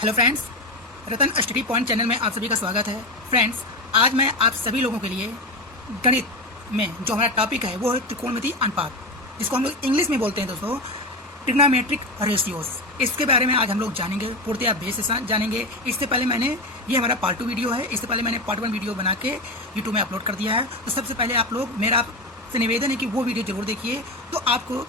Hello friends, रतन study point channel में आप सभी का स्वागत है। फ्रेंड्स, आज मैं आप सभी लोगों के लिए गणित में जो हमारा टॉपिक है वो है त्रिकोणमितीय अनुपात, जिसको हम लोग इंग्लिश में बोलते हैं दोस्तों ट्रिग्नोमेट्रिक रेशियोज। इसके बारे में आज हम लोग जानेंगे, पूर्णतः बेस से जानेंगे। इससे पहले ये हमारा पार्ट 2 वीडियो है, इससे पहले मैंने पार्ट 1 वीडियो बना के यूट्यूब में अपलोड कर दिया है। तो सबसे पहले आप लोग, मेरा आपसे निवेदन है कि वो वीडियो जरूर देखिए, तो आपको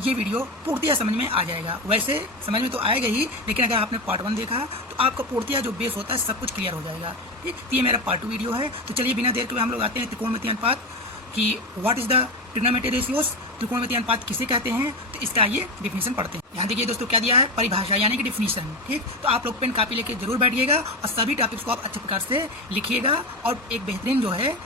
ये वीडियो पूर्णतः समझ में आ जाएगा। वैसे समझ में तो आएगा ही, लेकिन अगर आपने पार्ट 1 देखा तो आपको पूर्णतः जो बेस होता है सब कुछ क्लियर हो जाएगा। ठीक, तो ये मेरा पार्ट 2 वीडियो है। तो चलिए बिना देर के हम लोग आते हैं त्रिकोणमितीय अनुपात कि what is the trigonometric ratios, त्रिकोणमितीय अनुपात किसे कहते हैं। तो इसका ये डिफिनेशन पढ़ते हैं। यहाँ देखिए दोस्तों क्या दिया है, परिभाषा यानी कि डिफिनेशन। ठीक, तो आप लोग पेन कापी लेके जरूर बैठिएगा और सभी टॉपिक्स को आप अच्छे प्रकार से लिखिएगा और एक बेहतरीन जो है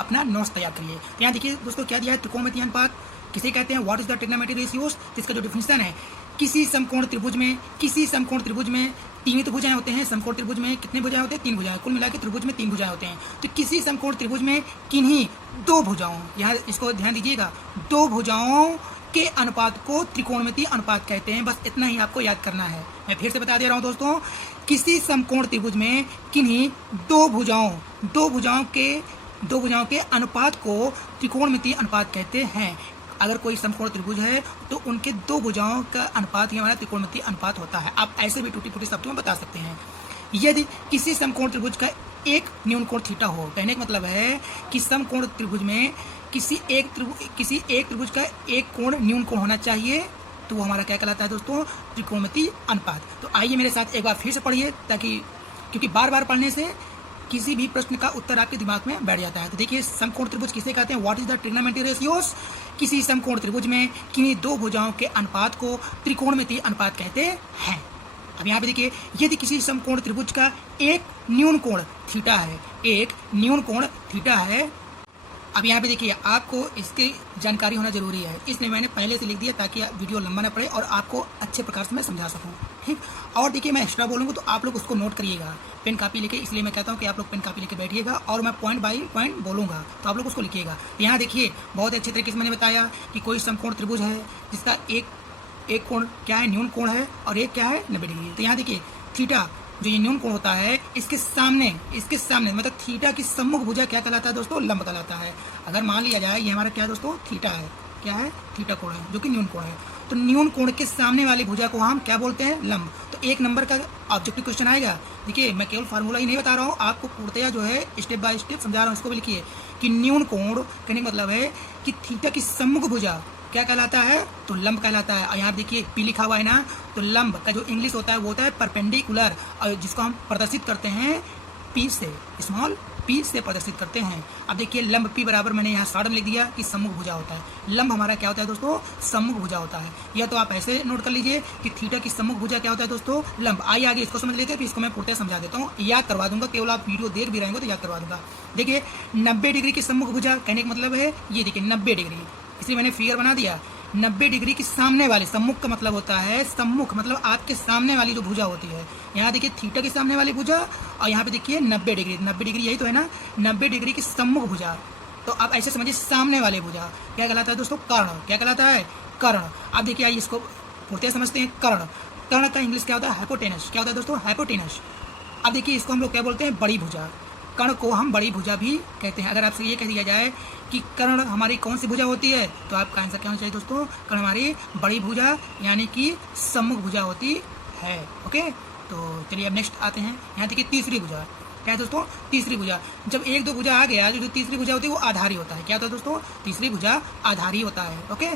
अपना नोट्स तैयार करिए। तो यहाँ देखिए दोस्तों क्या दिया है, त्रिकोणमितीय अनुपात किसे कहते हैं, what is the trigonometric ratios. जिसका जो डिफिनेशन है, किसी समकोण त्रिभुज में तीन ही भुजाएं होते हैं। समकोण त्रिभुज में कितने भुजाएं होते हैं? 3 भुजाएं। कुल मिलाकर त्रिभुज में 3 भुजाएं होते हैं। तो किसी समकोण त्रिभुज में किन्हीं 2 भुजाओं, यहाँ इसको ध्यान दीजिएगा, 2 भुजाओं के अनुपात को त्रिकोणमितीय अनुपात कहते हैं। बस इतना ही आपको याद करना है। मैं फिर से बता दे रहा हूँ दोस्तों, किसी समकोण त्रिभुज में किन्हीं 2 भुजाओं के अनुपात को त्रिकोणमितीय अनुपात कहते हैं। अगर कोई समकोण त्रिभुज है तो उनके 2 भुजाओं का अनुपात ही हमारा त्रिकोणमितीय अनुपात होता है। आप ऐसे भी टूटी फूटी शब्दों में बता सकते हैं। यदि किसी समकोण त्रिभुज का एक न्यून कोण थीटा हो, कहने का मतलब है कि समकोण त्रिभुज में किसी एक त्रिभुज का एक कोण न्यून कोण होना चाहिए, तो वो हमारा क्या कहलाता है दोस्तों, त्रिकोणमितीय अनुपात। तो आइए मेरे साथ एक बार फिर से पढ़िए, ताकि क्योंकि बार बार पढ़ने से किसी भी प्रश्न का उत्तर आपके दिमाग में बैठ जाता है। तो देखिए, समकोण त्रिभुज किसे कहते हैं, what is the trigonometric ratios. किसी समकोण त्रिभुज में किन्हीं 2 भुजाओं के अनुपात को त्रिकोणमितीय अनुपात कहते हैं। अब यहाँ पे देखिए, यदि किसी समकोण त्रिभुज का एक न्यून कोण थीटा है, अब यहाँ पे देखिए आपको इसकी जानकारी होना जरूरी है, इसलिए मैंने पहले से लिख दिया ताकि वीडियो लंबा ना पड़े और आपको अच्छे प्रकार से मैं समझा सकूँ। ठीक, और देखिए मैं एक्स्ट्रा बोलूँगा तो आप लोग उसको नोट करिएगा पेन कापी लेके। इसलिए मैं कहता हूँ कि आप लोग पेन कापी लेके बैठिएगा और मैं पॉइंट बाई पॉइंट बोलूँगा, तो आप लोग उसको लिखिएगा। यहाँ देखिए बहुत अच्छे तरीके से मैंने बताया कि कोई समकोण त्रिभुज है जिसका एक कोण क्या है, न्यून कोण है, और एक क्या है, 90 डिग्री। तो यहाँ देखिए थीटा जो ये न्यून कोण होता है, इसके सामने मतलब थीटा की सम्मुख भुजा क्या कहलाता है दोस्तों, लंब कहलाता है। अगर मान लिया जाए ये हमारा क्या दोस्तों, थीटा है, क्या है, थीटा कोण है जो कि न्यून कोण है। तो न्यून कोण के सामने वाली भुजा को हम क्या बोलते हैं, लंब। तो 1 नंबर का ऑब्जेक्टिव क्वेश्चन आएगा। देखिए मैं केवल फार्मूला ही नहीं बता रहा हूँ, आपको पूर्णतया जो है स्टेप बाय स्टेप समझा रहा हूँ। इसको भी लिखिए कि न्यून कोण कहने का मतलब है कि थीटा की सम्मुख भुजा क्या कहलाता है, तो लंब कहलाता है। और यहाँ देखिए पी लिखा हुआ है ना, तो लंब का जो इंग्लिश होता है वो होता है परपेंडिकुलर, और जिसको हम प्रदर्शित करते हैं पी से, स्मॉल पी से प्रदर्शित करते हैं। अब देखिए लंब पी बराबर मैंने यहाँ शॉर्ट में लिख दिया कि सम्मुख भुजा होता है। लंब हमारा क्या होता है दोस्तों, सम्मुख भुजा होता है। या तो आप ऐसे नोट कर लीजिए कि थीटा की सम्मुख भुजा क्या होता है दोस्तों, लंब। आइए आगे इसको समझ लेते हैं, फिर इसको मैं पूर्णतः समझा देता हूँ, याद करवा दूंगा। केवल आप वीडियो देख भी रहेंगे तो याद करवा दूंगा। देखिए 90 डिग्री की सम्मुख भुजा कहने का मतलब है ये देखिए 90 डिग्री, इसलिए मैंने फिगर बना दिया। 90 डिग्री की सामने वाली, सम्मुख का मतलब होता है, सम्मुख मतलब आपके सामने वाली जो भुजा होती है। यहाँ देखिए थीटा के सामने वाली भुजा, और यहाँ पे देखिए 90 डिग्री यही तो है ना, 90 डिग्री की सम्मुख भुजा। तो आप ऐसे समझिए सामने वाले भुजा क्या कहलाता है दोस्तों, कर्ण। क्या कहलाता है, कर्ण। अब देखिए आइए इसको पूर्णतः समझते हैं। कर्ण का इंग्लिश क्या होता है, हाइपोटेनस। क्या होता है दोस्तों, हाइपोटेनस। अब देखिए इसको हम लोग क्या बोलते हैं, बड़ी भुजा। कर्ण को हम बड़ी भुजा भी कहते हैं। अगर आपसे ये कह दिया जाए कि कर्ण हमारी कौन सी भुजा होती है, तो आपका आंसर क्या होना चाहिए दोस्तों, कर्ण हमारी बड़ी भुजा यानी कि सम्मुख भुजा होती है। ओके, तो चलिए अब नेक्स्ट आते हैं। यहाँ देखिए तीसरी भुजा क्या है दोस्तों, तीसरी भुजा। जब 1-2 भुजा आ गया, जो तीसरी भुजा होती है वो आधारी होता है। क्या होता है दोस्तों, तीसरी भुजा आधारी होता है। ओके,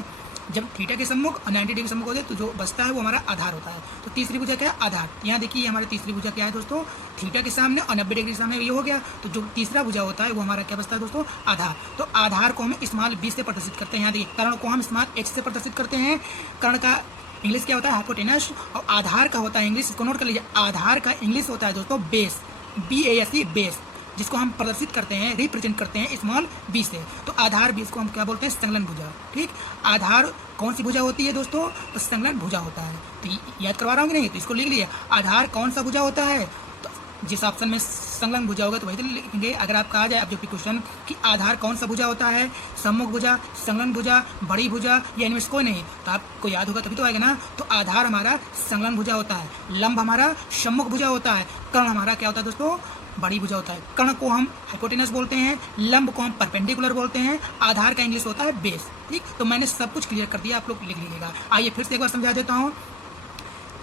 जब थीटा के सम्मुख और 90 डिग्री सम्मुख होते हैं तो जो बचता है वो हमारा आधार होता है। तो तीसरी भुजा क्या है, आधार। यहाँ देखिए हमारी तीसरी भुजा क्या है दोस्तों, थीटा के सामने और 90 डिग्री सामने, ये हो गया। तो जो तीसरा भुजा होता है वो हमारा क्या बचता है दोस्तों, आधार। तो आधार को हम स्मॉल b से प्रदर्शित करते हैं। यहाँ देखिए कर्ण को हम स्मॉल h से प्रदर्शित करते हैं। कर्ण का इंग्लिश क्या होता है, हाइपोटेनस, और आधार का होता है इंग्लिश, इसको नोट कर लीजिए, आधार का इंग्लिश होता है दोस्तों बेस, BASE बेस, जिसको हम प्रदर्शित करते हैं, रिप्रेजेंट करते हैं स्मॉल b से। तो आधार बीस को हम क्या बोलते हैं, संलग्न भुजा। ठीक, आधार कौन सी भुजा होती है दोस्तों, तो संलग्न भुजा होता है। तो याद करवा रहा हूँ कि नहीं, तो इसको लिख लिया, आधार कौन सा भुजा होता है। तो जिस ऑप्शन में संलग्न भुजा होगा तो वही तो लिखेंगे। अगर आप कहा जाए ऑब्जेक्टिव क्वेश्चन कि आधार कौन सा भुजा होता है, सम्मुख भुजा, संलग्न भुजा, बड़ी भुजा या इनमें से कोई नहीं, तो आपको याद होगा तभी तो आएगा ना। तो आधार हमारा संलग्न भुजा होता है, लंब हमारा सम्मुख भुजा होता है, कर्ण हमारा क्या होता है दोस्तों, बड़ी भुजा होता है। कर्ण को हम हाइपोटेनस बोलते हैं, लंब को हम परपेंडिकुलर बोलते हैं, आधार का इंग्लिश होता है बेस। ठीक, तो मैंने सब कुछ क्लियर कर दिया, आप लोग लिख लीजिएगा। आइए फिर से एक बार समझा देता हूँ।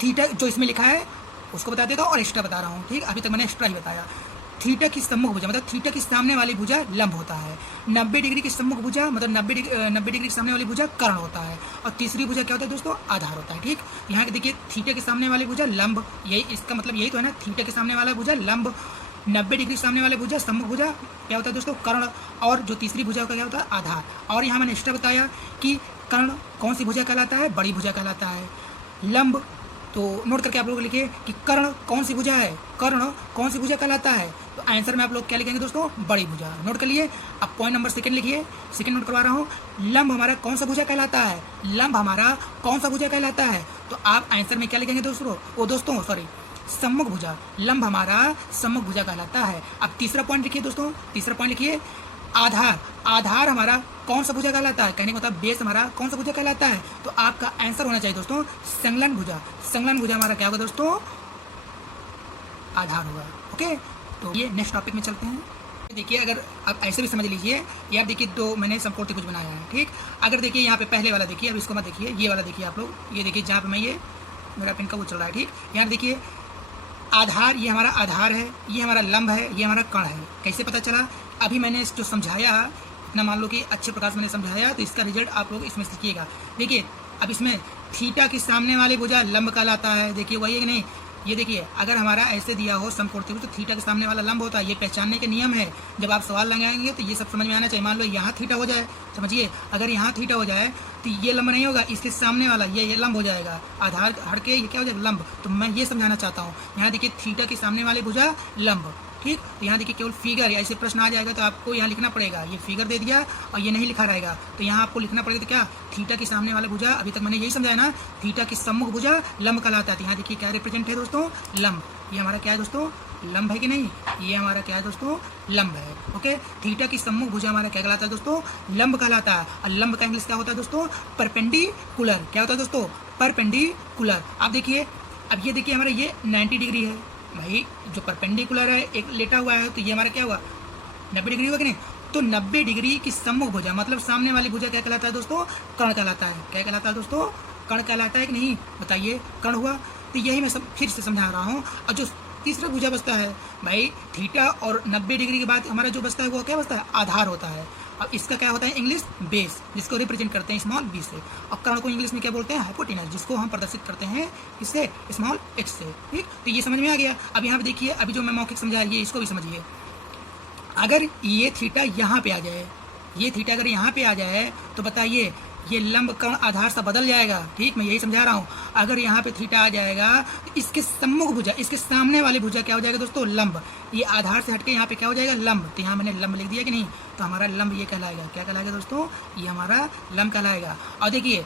थीटा जो इसमें लिखा है उसको बता देता हूँ और एक्स्ट्रा बता रहा हूँ। ठीक, अभी तक मैंने एक्स्ट्रा ही बताया। थीटा की सम्मुख भुजा मतलब थीटा की सामने वाली भुजा लंब होता है। 90 डिग्री की सम्मुख भुजा मतलब 90 डिग्री की सामने वाली भुजा कर्ण होता है। और तीसरी भुजा क्या होता है दोस्तों, आधार होता है। ठीक, यहाँ देखिए थीटा के सामने वाली भुजा लंब, यही इसका मतलब यही तो है ना, थीटा के सामने वाला भुजा लंब, 90 डिग्री सामने वाले भुजा सम्मुख भुजा क्या होता है दोस्तों, कर्ण, और जो तीसरी भुजा का क्या होता है, आधार। और यहाँ मैंने एक्स्ट्रा बताया कि कर्ण कौन सी भुजा कहलाता है, बड़ी भुजा कहलाता है। लंब तो नोट करके आप लोग लिखिए कि कर्ण कौन सी भुजा है, कर्ण कौन सी भुजा कहलाता है। तो आंसर में आप लोग क्या लिखेंगे दोस्तों, बड़ी भुजा। नोट कर लिए। अब पॉइंट नंबर सेकंड लिखिए, सेकंड नोट करवा रहा हूँ। लंब हमारा कौन सा भुजा कहलाता है, लंब हमारा कौन सा भुजा कहलाता है। तो आप आंसर में क्या लिखेंगे दोस्तों, सम्मुख भुजा। लंब हमारा सम्मुख भुजा कहलाता है। अब तीसरा पॉइंट लिखिए दोस्तों, तीसरा पॉइंट लिखिए आधार। आधार हमारा कौन सा भुजा कहलाता है, कहने का मतलब बेस हमारा कौन सा भुजा कहलाता है। तो आपका आंसर होना चाहिए दोस्तों संलग्न भुजा। संलग्न भुजा हमारा क्या होगा दोस्तों, आधार होगा। ओके, तो ये नेक्स्ट टॉपिक में चलते हैं। देखिए अगर आप ऐसे भी समझ लीजिए यार, देखिए दो मैंने समकोण त्रिभुज बनाया है। ठीक, अगर देखिए यहाँ पे पहले वाला देखिए, अब इसको मत देखिए, ये वाला देखिए आप लोग, ये देखिए जहाँ पे मैं ये मेरा पेन का वो चल रहा है। ठीक, यहाँ देखिए आधार, ये हमारा आधार है, ये हमारा लंब है, ये हमारा कर्ण है। कैसे पता चला, अभी मैंने जो समझाया ना, मान लो कि अच्छे प्रकार से मैंने समझाया, तो इसका रिजल्ट आप लोग इसमें सीखिएगा। देखिए अब इसमें थीटा की सामने वाली भुजा लंब कहलाता है। देखिए वही है कि नहीं, ये देखिए अगर हमारा ऐसे दिया हो समकोण त्रिभुज तो थीटा के सामने वाला लंब होता है। ये पहचानने के नियम है, जब आप सवाल लगाएंगे तो ये सब समझ में आना चाहिए। मान लो यहाँ थीटा हो जाए, समझिए अगर यहाँ थीटा हो जाए तो ये लंब नहीं होगा, इसके सामने वाला ये लंब हो जाएगा, आधार हट के ये क्या हो जाएगा, लंब। तो मैं ये समझाना चाहता हूँ। यहाँ देखिए थीटा के सामने वाली भुजा लंब। ठीक, तो यहाँ देखिए केवल फिगर, ऐसे प्रश्न आ जाएगा तो आपको यहाँ लिखना पड़ेगा, ये फिगर दे दिया और ये नहीं लिखा रहेगा, तो यहाँ आपको लिखना पड़ेगा। तो क्या, थीटा के सामने वाला भुजा, अभी तक मैंने यही समझाया ना, थीटा की सम्मुख भुजा लंब कहलाता है। यहाँ देखिए क्या रिप्रेजेंट है दोस्तों, लंब। ये हमारा क्या है दोस्तों, लंब है कि नहीं, ये हमारा क्या है दोस्तों, लंब है। ओके, थीटा की सम्मुख भुजा हमारा क्या कहलाता है दोस्तों, लंब कहलाता है। और लंब का इंग्लिश क्या होता है दोस्तों, परपेंडिकुलर। क्या होता है दोस्तों, परपेंडिकुलर। आप देखिए, अब ये देखिए हमारा ये 90 डिग्री है भाई, जो परपेंडिकुलर है एक लेटा हुआ है, तो ये हमारा क्या हुआ, 90 डिग्री हुआ कि नहीं। तो 90 डिग्री की सम्मुख भुजा मतलब सामने वाली भुजा क्या कहलाता है दोस्तों, कर्ण कहलाता है। क्या कहलाता है दोस्तों, कर्ण कहलाता है कि नहीं, बताइए, कर्ण हुआ। तो यही मैं फिर से समझा रहा हूँ। और जो तीसरा भुजा बचता है भाई, थीटा और 90 डिग्री के बाद हमारा जो बचता है वो क्या बचता है, आधार होता है। अब इसका क्या होता है इंग्लिश, बेस, जिसको रिप्रेजेंट करते हैं स्मॉल बी से। और कर्ण को इंग्लिश में क्या बोलते हैं, हाइपोटेनस, जिसको हम प्रदर्शित करते हैं इससे, स्मॉल एक्स से। ठीक, तो ये समझ में आ गया। अब यहाँ पे देखिए, अभी जो मैं मौखिक समझाया ये इसको भी समझिए। अगर ये थीटा यहाँ पे आ जाए, ये थीटा अगर यहाँ पे आ जाए तो बताइए ये लंब कर्ण आधार सा बदल जाएगा। ठीक, मैं यही समझा रहा हूँ। अगर यहाँ पे थीटा आ जाएगा तो इसके सम्मुख भुजा, इसके सामने वाली भुजा क्या हो जाएगा दोस्तों, लंब। ये आधार से हटके यहाँ पे क्या हो जाएगा, लंब। तो यहाँ मैंने लंब लिख दिया कि नहीं, तो हमारा लंब ये कहलाएगा। क्या कहलाएगा दोस्तों, ये हमारा लंब कहलाएगा। और देखिए,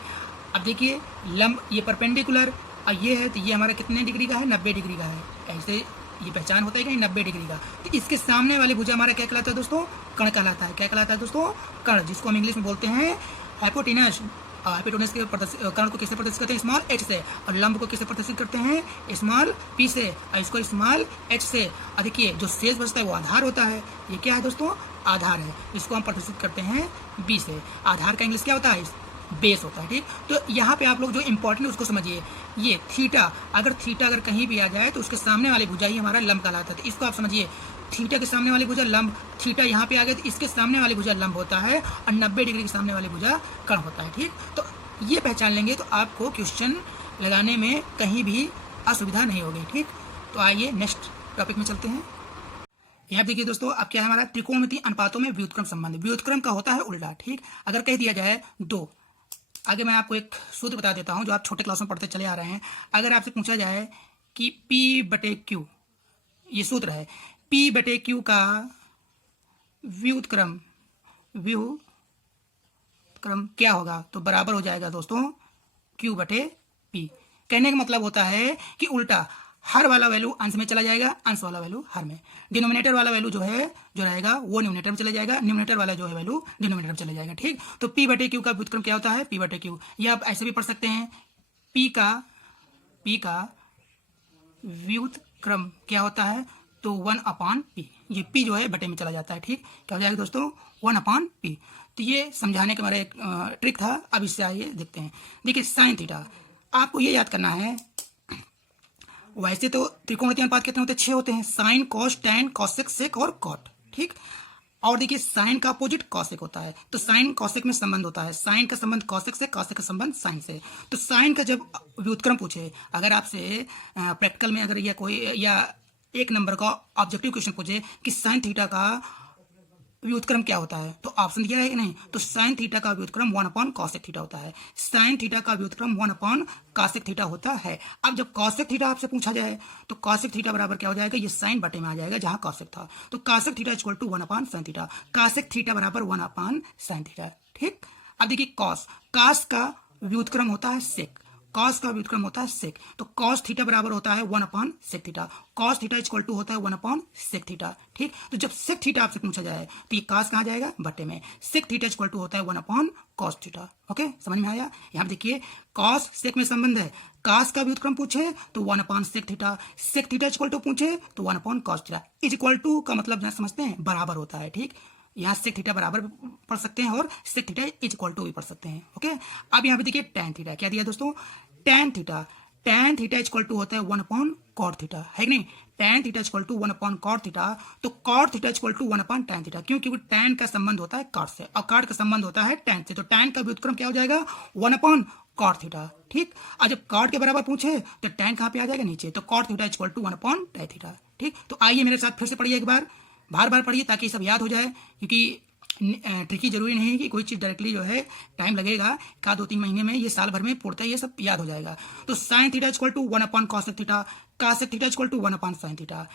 अब देखिए लंब ये परपेंडिकुलर और ये है, तो ये हमारा कितने डिग्री का है, 90 डिग्री का है। ऐसे ये पहचान होता है कि 90 डिग्री का। तो इसके सामने वाली भुजा हमारा क्या कहलाता है दोस्तों, कर्ण कहलाता है। क्या कहलाता है दोस्तों, कर्ण, जिसको हम इंग्लिश में बोलते हैं हाइपोटेनस। हाइपोटेनस के कर्ण को किससे प्रदर्शित करते हैं, स्मॉल एच से। और लंब को किससे प्रदर्शित करते हैं, स्मॉल पी से, और इसको स्मॉल एच से। और देखिए जो शेष बचता है वो आधार होता है। ये क्या है दोस्तों, आधार है, इसको हम प्रदर्शित करते हैं बी से। आधार का इंग्लिश क्या होता है, बेस होता है। ठीक, तो यहाँ पे आप लोग जो इंपॉर्टेंट है उसको समझिए। ये थीटा, अगर थीटा अगर कहीं भी आ जाए तो उसके सामने वाली भुजा ही हमारा लंब कहलाता है। तो इसको आप समझिए, थीटा के सामने वाली भुजा लंब, थीटा यहाँ पे आ गया तो इसके सामने वाली भुजा लंब होता है और 90 डिग्री के सामने वाली भुजा कर्ण होता है। ठीक, तो ये पहचान लेंगे तो आपको क्वेश्चन लगाने में कहीं भी असुविधा नहीं होगी। ठीक, तो आइए नेक्स्ट टॉपिक में चलते हैं। यहाँ देखिए दोस्तों, अब क्या है हमारा, त्रिकोणमितीय अनुपातों में व्युत्क्रम संबंध। व्युत्क्रम का होता है उल्टा। ठीक, अगर कह दिया जाए 2, आगे मैं आपको एक सूत्र बता देता हूँ जो आप छोटे क्लास में पढ़ते चले आ रहे हैं। अगर आपसे पूछा जाए कि P/Q, ये सूत्र है, P/Q का व्युत्क्रम क्या होगा, तो बराबर हो जाएगा दोस्तों Q/P। कहने का मतलब होता है कि उल्टा हर वाला वैल्यू अंश में चला जाएगा, अंश वाला वैल्यू हर में। डिनोमिनेटर वाला वैल्यू जो रहेगा वो न्यूमिनेटर में चला जाएगा, न्यूमिनेटर वाला जो है वैल्यू डिनोमिनेटर में चला जाएगा। ठीक, तो पी बटे क्यू का व्युत्क्रम क्या होता है, पी बटे क्यू। ये आप ऐसे भी पढ़ सकते हैं, पी का व्युत्क्रम क्या होता है, तो 1/p। ये p जो है बटे में चला जाता है। ठीक, क्या हो जाएगा दोस्तों, 1/p। तो ये समझाने का मेरा एक ट्रिक था। अब इससे आइए देखते हैं। देखिए साइन थीटा, आपको ये याद करना है, वैसे तो त्रिकोणमितीय अनुपात कितने होते हैं, 6 होते हैं, sine cos tan cosec sec और कॉट। ठीक, और देखिए साइन का अपोजिट कॉसेक होता है, तो साइन कॉसेक में संबंध होता है, साइन का संबंध कॉसेक से, कॉसेक का संबंध साइन से। तो साइन का जब व्युत्क्रम पूछे, अगर आपसे प्रैक्टिकल में अगर या कोई या 1 नंबर का ऑब्जेक्टिव क्वेश्चन पूछे कि साइन थीटा का व्युत्क्रम क्या होता है, तो ऑप्शन दिया है कि नहीं, तो साइन थीटा का व्युत्क्रम 1/cosec थीटा होता है। साइन थीटा का व्युत्क्रम 1/cosec थीटा होता है। अब जब cosec थीटा आपसे पूछा जाए तो cosec थीटा बराबर क्या हो जाएगा, ये साइन बटे में आ जाएगा जहां cosec था, तो cosec theta equal to 1/sin theta, cosec theta बराबर 1/sin थीटा। ठीक, अब देखिए cos का व्युत्क्रम होता है sec, cos का व्युत्क्रम होता है sec, तो cos थीटा बराबर होता है 1/sec theta, cos theta equal to होता है 1/sec थीटा। ठीक, तो जब sec थीटा आपसे पूछा जाए तो ये cos कहाँ जाएगा, बटे में, sec थीटा इक्वल टू होता है 1/cos थीटा। ओके, समझ में आया। यहाँ देखिए cos sec में संबंध है, cos का व्युत्क्रम पूछे तो 1/sec theta, sec theta equal to पूछे तो 1/cos theta. Is equal to का मतलब समझते हैं, बराबर होता है। ठीक, यहाँ sec थीटा बराबर पढ़ सकते हैं और sec theta is equal to भी पढ़ सकते हैं। ओके, अब यहाँ पे देखिए tan थीटा क्या दिया दोस्तों, tan थीटा इक्वल टू होता है 1/cot थीटा, है कि नहीं, tan theta equal to 1/cot theta, तो cot theta equal to 1/tan theta, क्यों, क्योंकि tan का संबंध होता है cot से और cot का संबंध होता है tan से, तो tan का व्युत्क्रम क्या हो जाएगा, 1/cot थीटा। ठीक, और जब cot के बराबर पूछे तो tan कहाँ पे आ जाएगा, नीचे, तो cot theta equal to 1/tan theta. ठीक, तो आइए मेरे साथ फिर से पढ़िए, एक बार बार पढ़िए ताकि सब याद हो जाए, क्योंकि ट्रिकी जरूरी नहीं है कि कोई चीज डायरेक्टली जो है टाइम लगेगा, का 2-3 महीने में, ये साल भर में पूर्णतः ये सब याद हो जाएगा। तो sine theta equal to 1/cosec theta, cosec theta equal to 1/sin theta,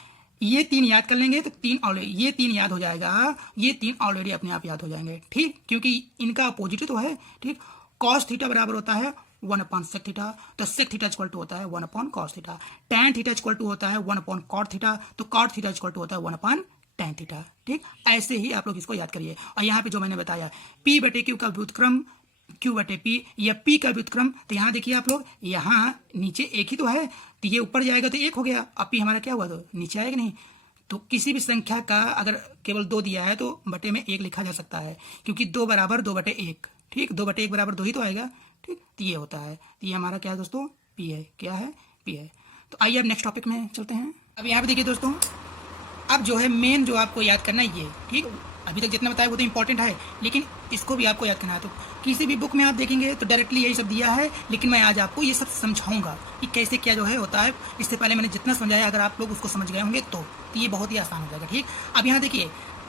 ये 3 याद कर लेंगे तो ये 3 याद हो जाएगा, ये 3 ऑलरेडी अपने आप याद हो जाएंगे। ठीक, क्योंकि इनका अपोजिट तो है। ठीक, cos थीटा बराबर होता है 1/sec थीटा, तो sec थीटा इक्वल टू होता है 1/cos theta, tan theta equal to होता है 1/cot थीटा, तो cot थीटा इक्वल टू होता है 1/tan थीटा। ठीक, ऐसे ही आप लोग इसको याद करिए। और यहाँ पे जो मैंने बताया p बटे q का व्युत्क्रम q बटे p या p का व्युत्क्रम, तो यहाँ देखिए आप लोग, यहाँ नीचे एक ही तो है, तो ये ऊपर जाएगा तो 1 हो गया, अब p हमारा क्या हुआ, तो नीचे आएगा नहीं। तो किसी भी संख्या का अगर केवल 2 दिया है तो बटे में 1 लिखा जा सकता है, क्योंकि 2 बराबर 2/1। ठीक, 2/1 बराबर 2 ही तो आएगा। ठीक, तो ये होता है, तो ये हमारा क्या है दोस्तों, p है, क्या है, p है। तो आइए अब नेक्स्ट टॉपिक में चलते हैं। अब यहाँ पे देखिए दोस्तों, अब जो है मेन जो आपको याद करना है ये, ठीक, अभी तक जितना बताया वो तो इंपॉर्टेंट है, लेकिन इसको भी आपको याद करना है। तो किसी भी बुक में आप देखेंगे तो डायरेक्टली यही सब दिया है, लेकिन मैं आज आपको ये सब समझाऊंगा कि कैसे क्या जो है होता है। इससे पहले मैंने जितना समझाया, अगर आप लोग उसको समझ गए होंगे तो ये बहुत ही आसान हो जाएगा। ठीक, अब यहाँ देखिए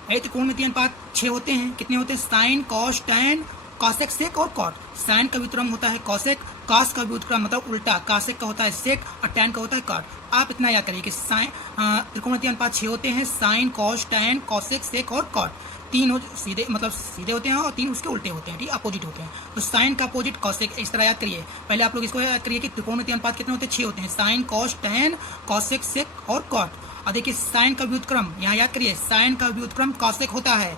त्रिकोणमितीय अनुपात 6 होते हैं, कितने होते हैं, sine cos tan cosec sec और कॉट। साइन का व्युत्क्रम होता है कॉसेक, कॉस का व्युत्क्रम मतलब उल्टा, कॉसेक का होता है सेक और टैन का होता है कॉट। आप इतना याद करिए कि साइन त्रिकोणमितीय अनुपात 6 होते हैं, sine cos tan cosec sec और कॉट। 3 सीधे मतलब सीधे होते हैं और 3 उसके उल्टे होते हैं। ठीक, अपोजिट होते हैं। तो साइन का अपोजिट कॉसेक, इस तरह याद करिए। पहले आप लोग इसको याद करिए कि त्रिकोणमितीय अनुपात कितने होते हैं, 6 होते हैं, sine cos tan cosec sec और कॉट। और देखिए साइन का व्युत्क्रम, यहाँ याद करिए, साइन का व्युत्क्रम कॉसेक होता है।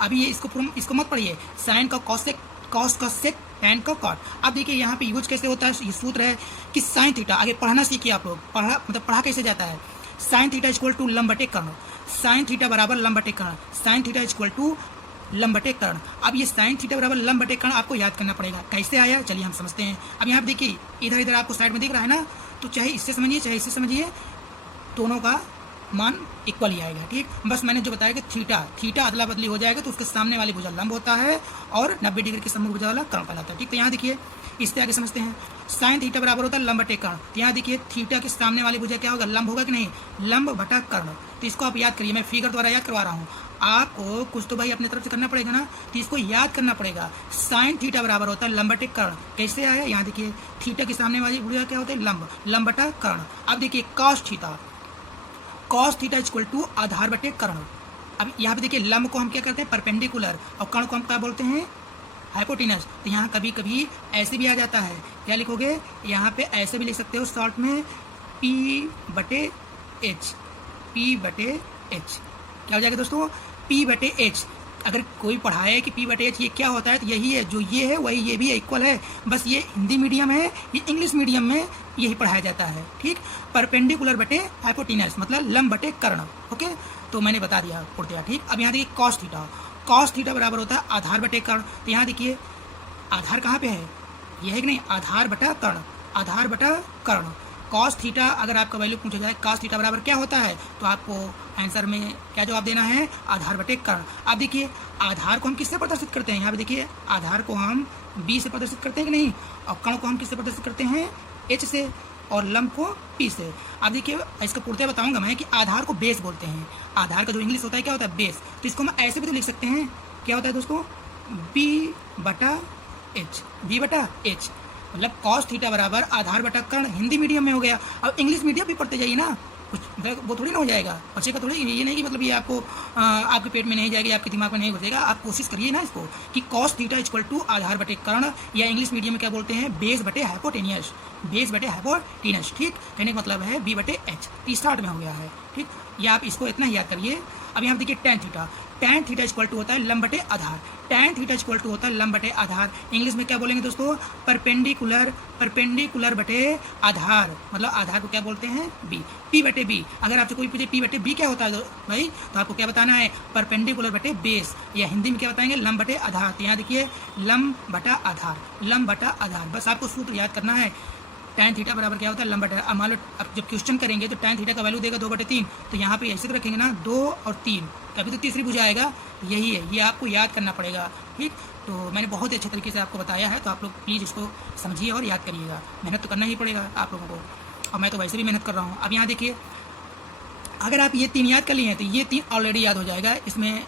अभी ये इसको मत पढ़िए, साइन का कॉसेक, कॉस का सेक, टैन का कॉट। अब देखिए यहाँ पे यूज कैसे होता है, ये सूत्र है कि साइन थीटा, आगे पढ़ना सीखिए आप लोग, पढ़ा कैसे जाता है, साइन थीटा इक्वल टू लंब बटे कर्ण, साइन थीटा बराबर लंब बटे कर्ण, साइन थीटा इक्वल टू लंब बटे कर्ण। अब ये साइन थीटा बराबर लंब बटे कर्ण आपको याद करना पड़ेगा। कैसे आया, चलिए हम समझते हैं। अब यहाँ पे देखिए इधर आपको साइड में दिख रहा है ना, तो चाहे इससे समझिए चाहे इससे समझिए, दोनों का मान इक्वल ही आएगा। ठीक, बस मैंने जो बताया कि थीटा अदला बदली हो जाएगा तो उसके सामने वाली भुजा लंब होता है और 90 डिग्री के सम्मुख भुजा वाला कर्ण कहलाता है। ठीक, तो यहाँ देखिए इससे आगे समझते हैं, साइन थीटा बराबर होता है लंब बटे कर्ण। तो यहाँ देखिए थीटा के सामने वाली भुजा क्या होगा, लंब होगा कि नहीं, लंब बटा कर्ण। तो इसको आप याद करिए, मैं फिगर द्वारा याद करवा रहा हूँ, आपको कुछ तो भाई अपनी तरफ से करना पड़ेगा ना, तो इसको याद करना पड़ेगा। साइन थीटा बराबर होता है लंब बटे कर्ण। कैसे आया, यहाँ देखिए थीटा के सामने वाली भुजा क्या होता है, लंब बटा कर्ण। अब देखिए कॉस थीटा इक्वल टू आधार बटे कर्ण। अब यहाँ पे देखिए लंब को हम क्या करते हैं, परपेंडिकुलर, और कर्ण को हम क्या बोलते हैं, हाइपोटेनस। तो यहाँ कभी कभी ऐसे भी आ जाता है, क्या लिखोगे, यहाँ पे ऐसे भी लिख सकते हो शॉर्ट में, P/H, P/H क्या हो जाएगा दोस्तों, P/H। अगर कोई पढ़ाए कि P/H ये क्या होता है, तो यही है, जो ये है वही ये भी इक्वल है, बस ये हिंदी मीडियम है, ये इंग्लिश मीडियम में यही पढ़ाया जाता है। ठीक, परपेंडिकुलर बटे हाइपोटेनस मतलब लंब बटे कर्ण। ओके, तो मैंने बता दिया पूर्णतया। ठीक, अब यहाँ देखिए कॉस थीटा, कॉस थीटा बराबर होता है आधार बटे कर्ण। तो यहाँ देखिए आधार कहाँ पे है, ये है कि नहीं, आधार बटा कर्ण, आधार बटा कर्ण। कॉस थीटा अगर आपका वैल्यू पूछा जाए कॉस थीटा बराबर क्या होता है, तो आपको आंसर में क्या जवाब देना है, आधार बटे कर्ण। अब देखिए आधार को हम किससे प्रदर्शित करते हैं, यहाँ पे देखिए आधार को हम बी से प्रदर्शित करते हैं कि नहीं, और कर्ण को हम किससे प्रदर्शित करते हैं, एच से, और लंब को पी से। अब देखिए इसका पूर्णतः बताऊंगा मैं कि आधार को बेस बोलते हैं। आधार का जो इंग्लिश होता है क्या होता है, बेस। तो इसको हम ऐसे भी तो लिख सकते हैं, क्या होता है दोस्तों, बी बटा एच, बी बटा एच, मतलब कॉस थीटा बराबर आधार बटा कर्ण। हिंदी मीडियम में हो गया, अब इंग्लिश मीडियम भी पढ़ते जाइए ना, कुछ वो थोड़ी ना हो जाएगा बच्चे का, थोड़ी ये नहीं कि मतलब ये आपको आपके पेट में नहीं जाएगी, आपके दिमाग में नहीं घुसेगा। आप कोशिश करिए ना इसको कि कॉस थीटा इक्वल टू आधार बटे कर्ण, या इंग्लिश मीडियम में क्या बोलते हैं, बेस बटे हाइपोटेनियस, बेस बटे हाइपोटेनस। ठीक, कहने का मतलब है बी बटे एच, स्टार्ट में हो गया है। ठीक, या आप इसको इतना ही याद करिए। अब यहाँ देखिए tan theta, tan theta equal to होता है लंब बटे आधार, टेन थीटा इक्वल टू होता है लंब बटे आधार। इंग्लिश में क्या बोलेंगे दोस्तों, परपेंडिकुलर, परपेंडिकुलर बटे आधार, मतलब आधार को क्या बोलते हैं, बी, पी बटे बी। अगर आपसे कोई पूछे पी बटे बी क्या होता है भाई, तो आपको क्या बताना है, परपेंडिकुलर बटे बेस, या हिंदी में क्या बताएंगे, लंब बटे आधार। तो यहाँ देखिए लंब बटा आधार, लंब बटा आधार, बस आपको सूत्र याद करना है। tan थीटा बराबर क्या होता है, लंब बटे। अब मान लो अब जब क्वेश्चन करेंगे तो tan थीटा का वैल्यू देगा 2/3, तो यहाँ पे ऐसे रखेंगे ना 2 और 3, तभी तो तीसरी भुजा आएगा। यही है, ये आपको याद करना पड़ेगा। ठीक, तो मैंने बहुत अच्छे तरीके से आपको बताया है, तो आप लोग प्लीज़ इसको समझिए और याद करिएगा। मेहनत तो करना ही पड़ेगा आप लोगों को, और मैं तो वैसे भी मेहनत कर रहा हूँ। अब यहाँ देखिए अगर आप ये 3 याद कर लिए हैं तो ये 3 ऑलरेडी याद हो जाएगा, इसमें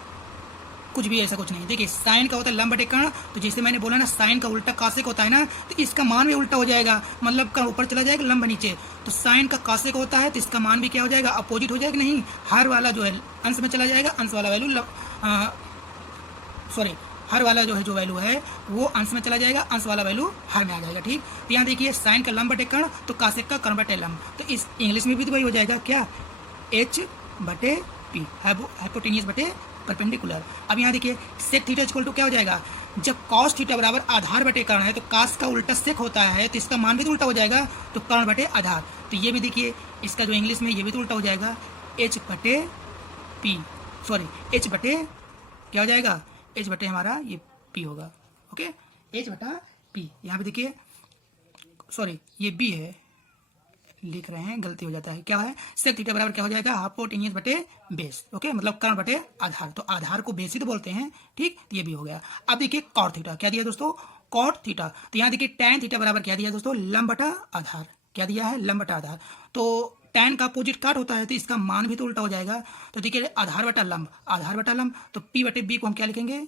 कुछ भी ऐसा कुछ नहीं। देखिए साइन का होता है लंब बटे कर्ण, तो जैसे मैंने बोला ना साइन का उल्टा कासेक होता है ना, तो इसका मान भी उल्टा हो जाएगा, मतलब कर्ण ऊपर चला जाएगा लंब नीचे। तो साइन का कासेक होता है तो इसका मान भी क्या हो जाएगा, अपोजिट हो जाएगा। नहीं, हर वाला जो है अंश में चला जाएगा, अंश वाला वैल्यू सॉरी हर वाला जो है जो वैल्यू है वो अंश में चला जाएगा, अंश वाला वैल्यू हर में आ जाएगा। ठीक, तो यहाँ देखिए साइन का लंब बटे कर्ण, तो कासेक का कर्ण बटे लंब, तो इस इंग्लिश में भी तो वही हो जाएगा क्या, एच बटे पी, हाइपोटेनियस बटे परपेंडिकुलर। अब यहाँ देखिए सेक थीटा इक्वल टू क्या हो जाएगा, जब कॉस थीटा बराबर आधार बटे कर्ण है तो कास का उल्टा सेक होता है, तो इसका मान भी तो उल्टा हो जाएगा, तो कर्ण बटे आधार। तो ये भी देखिए इसका जो इंग्लिश में ये भी तो उल्टा हो जाएगा, एच बटे पी, सॉरी एच बटे क्या हो जाएगा, एच बटे हमारा ये पी होगा। ओके, एच बटा पी। यहाँ पे देखिए सॉरी ये बी है, लिख रहे हैं गलती हो जाता है, क्या है, सेक थीटा बराबर क्या हो जाएगा, हाइपोटेनियस बटे बेस। ओके, मतलब कर्ण बटे आधार, तो आधार को बेस ही तो बोलते हैं। ठीक, तो ये भी हो गया। अब देखिए कॉट थीटा क्या दिया दोस्तों, कॉट थीटा, तो यहाँ देखिए टैन थीटा बराबर क्या दिया दोस्तों, लंब बटा आधार, क्या दिया है, लंब बटा आधार। तो टैन का अपोजिट काट होता है तो इसका मान भी तो उल्टा हो जाएगा। तो देखिए आधार बटा लंब, आधार बटा लंब, तो पी बटे बी को हम क्या लिखेंगे,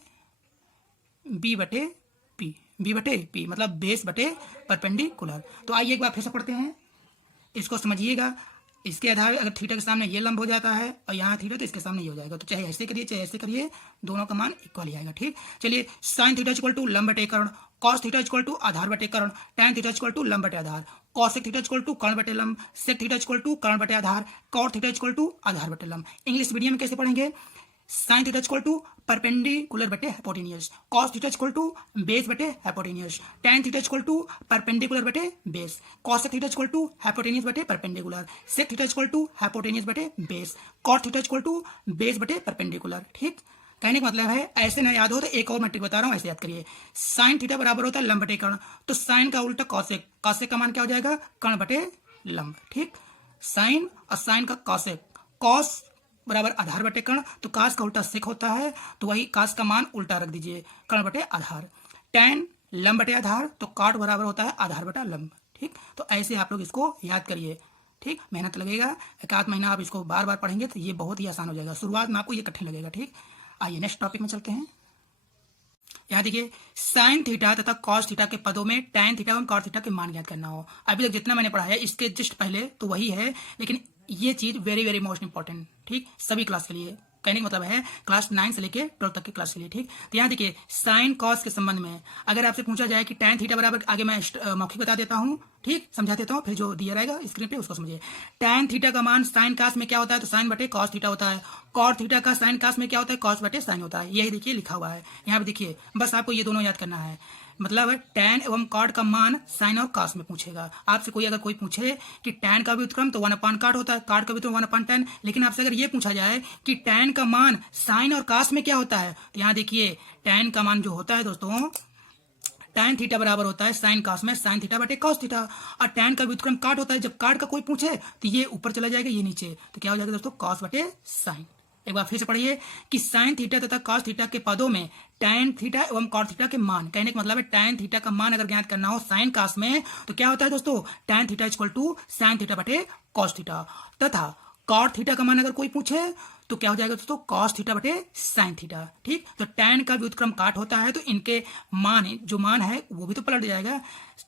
बी बटे पी, बी बटे पी मतलब बेस बटे परपेंडिकुलर। तो आइए एक बार फिर से पढ़ते हैं, इसको समझिएगा। इसके आधार अगर थीटा के सामने ये लंब हो जाता है और यहाँ थीटा तो इसके सामने ये हो जाएगा, तो चाहे ऐसे करिए चाहे ऐसे करिए, दोनों का मान इक्वल ही आएगा। ठीक, चलिए साइन थीटा इक्वल टू लंब बटे कर्ण, कॉस थीटा इक्वल टू आधार बटे कर्ण, टैन थीटा इक्वल टू लंब बटे आधार, कॉसेक थीटा इक्वल टू कर्ण बटे लंब, सेक थीटा इक्वल टू कर्ण बटे आधार, कॉट थीटा इक्वल टू आधार बटे लंब। इंग्लिश मीडियम में कैसे पढ़ेंगे, sine theta equal to perpendicular बटे hypotenuse, cos theta equal to base बटे hypotenuse, tan theta equal to perpendicular बटे base, cosec theta equal to hypotenuse बटे perpendicular, sec theta equal to hypotenuse बटे base, cot theta equal to base बटे perpendicular. ठीक, कहने का मतलब है ऐसे ना याद हो तो एक और मैट्रिक बता रहा हूँ, ऐसे याद करिए। साइन थीटा बराबर होता है लंब बटे कर्ण, तो साइन का उल्टा कॉसेक, कॉसेक का मान क्या हो जाएगा, कर्ण बटे लंब। ठीक, साइन और साइन का कॉसेक, कॉस बराबर आधार बटे कर्ण, तो कास का उल्टा सेक होता है, तो वही कास का मान उल्टा रख दीजिए, कर्ण बटे आधार। टैन लंब बटे आधार, तो काट बराबर होता है आधार बटा लंब। ठीक, तो ऐसे आप लोग इसको याद करिए। ठीक, मेहनत लगेगा, एक आध महीना आप इसको बार बार पढ़ेंगे तो ये बहुत ही आसान हो जाएगा, शुरुआत में आपको ये कठिन लगेगा। ठीक, आइए नेक्स्ट टॉपिक में चलते हैं। यहाँ देखिए साइन थीटा तथा कॉस थीटा के पदों में टैन थीटा और कॉट थीटा के मान याद करना हो। अभी तक जितना मैंने पढ़ाया इसके जस्ट पहले तो वही है, लेकिन ये चीज वेरी वेरी मोस्ट इंपॉर्टेंट। ठीक, सभी क्लास के लिए कहने का मतलब है क्लास 9 से लेके 12 तक के क्लास के लिए। ठीक, तो यहाँ देखिए साइन कॉस के संबंध में अगर आपसे पूछा जाए कि tan थीटा बराबर, आगे मैं मौखिक बता देता हूँ, ठीक, समझा देता हूँ, फिर जो दिया रहेगा स्क्रीन पे उसको समझिए। tan थीटा का मान साइन कास में क्या होता है, तो साइन बटे कॉस थीटा होता है। कॉट थीटा का साइन कास में क्या होता है, कॉस बटे साइन होता है। यही देखिए लिखा हुआ है यहाँ पे, देखिए बस आपको ये दोनों याद करना है। मतलब tan एवं कॉट का मान साइन और कॉस में पूछेगा आपसे। कोई अगर कोई पूछे कि tan का व्युत्क्रम तो 1/cot होता है, कॉट का व्युत्क्रम 1/tan, लेकिन आपसे अगर ये पूछा जाए कि tan का मान साइन और कॉस में क्या होता है, तो यहाँ देखिए tan का मान जो होता है दोस्तों, tan थीटा बराबर होता है साइन कॉस में साइन थीटा बटे कॉस थीटा, और tan का व्युत्क्रम कॉट होता है। जब कॉट का कोई पूछे तो ये ऊपर चला जाएगा, ये नीचे, तो क्या हो जाएगा दोस्तों, कॉस बटे साइन। एक बार फिर से पढ़िए कि साइन थीटा तथा कॉस थीटा के पदों में tan थीटा एवं कॉट थीटा के मान, कहने का मतलब है tan थीटा का मान अगर ज्ञात करना हो साइन कॉस में तो क्या होता है दोस्तों, tan theta equal to sine theta बटे कॉस थीटा, तथा कॉट थीटा का मान अगर कोई पूछे तो क्या हो जाएगा दोस्तों, कॉस थीटा बटे साइन थीटा। ठीक, तो tan का व्युत्क्रम काट होता है तो इनके मान, जो मान है वो भी तो पलट जाएगा।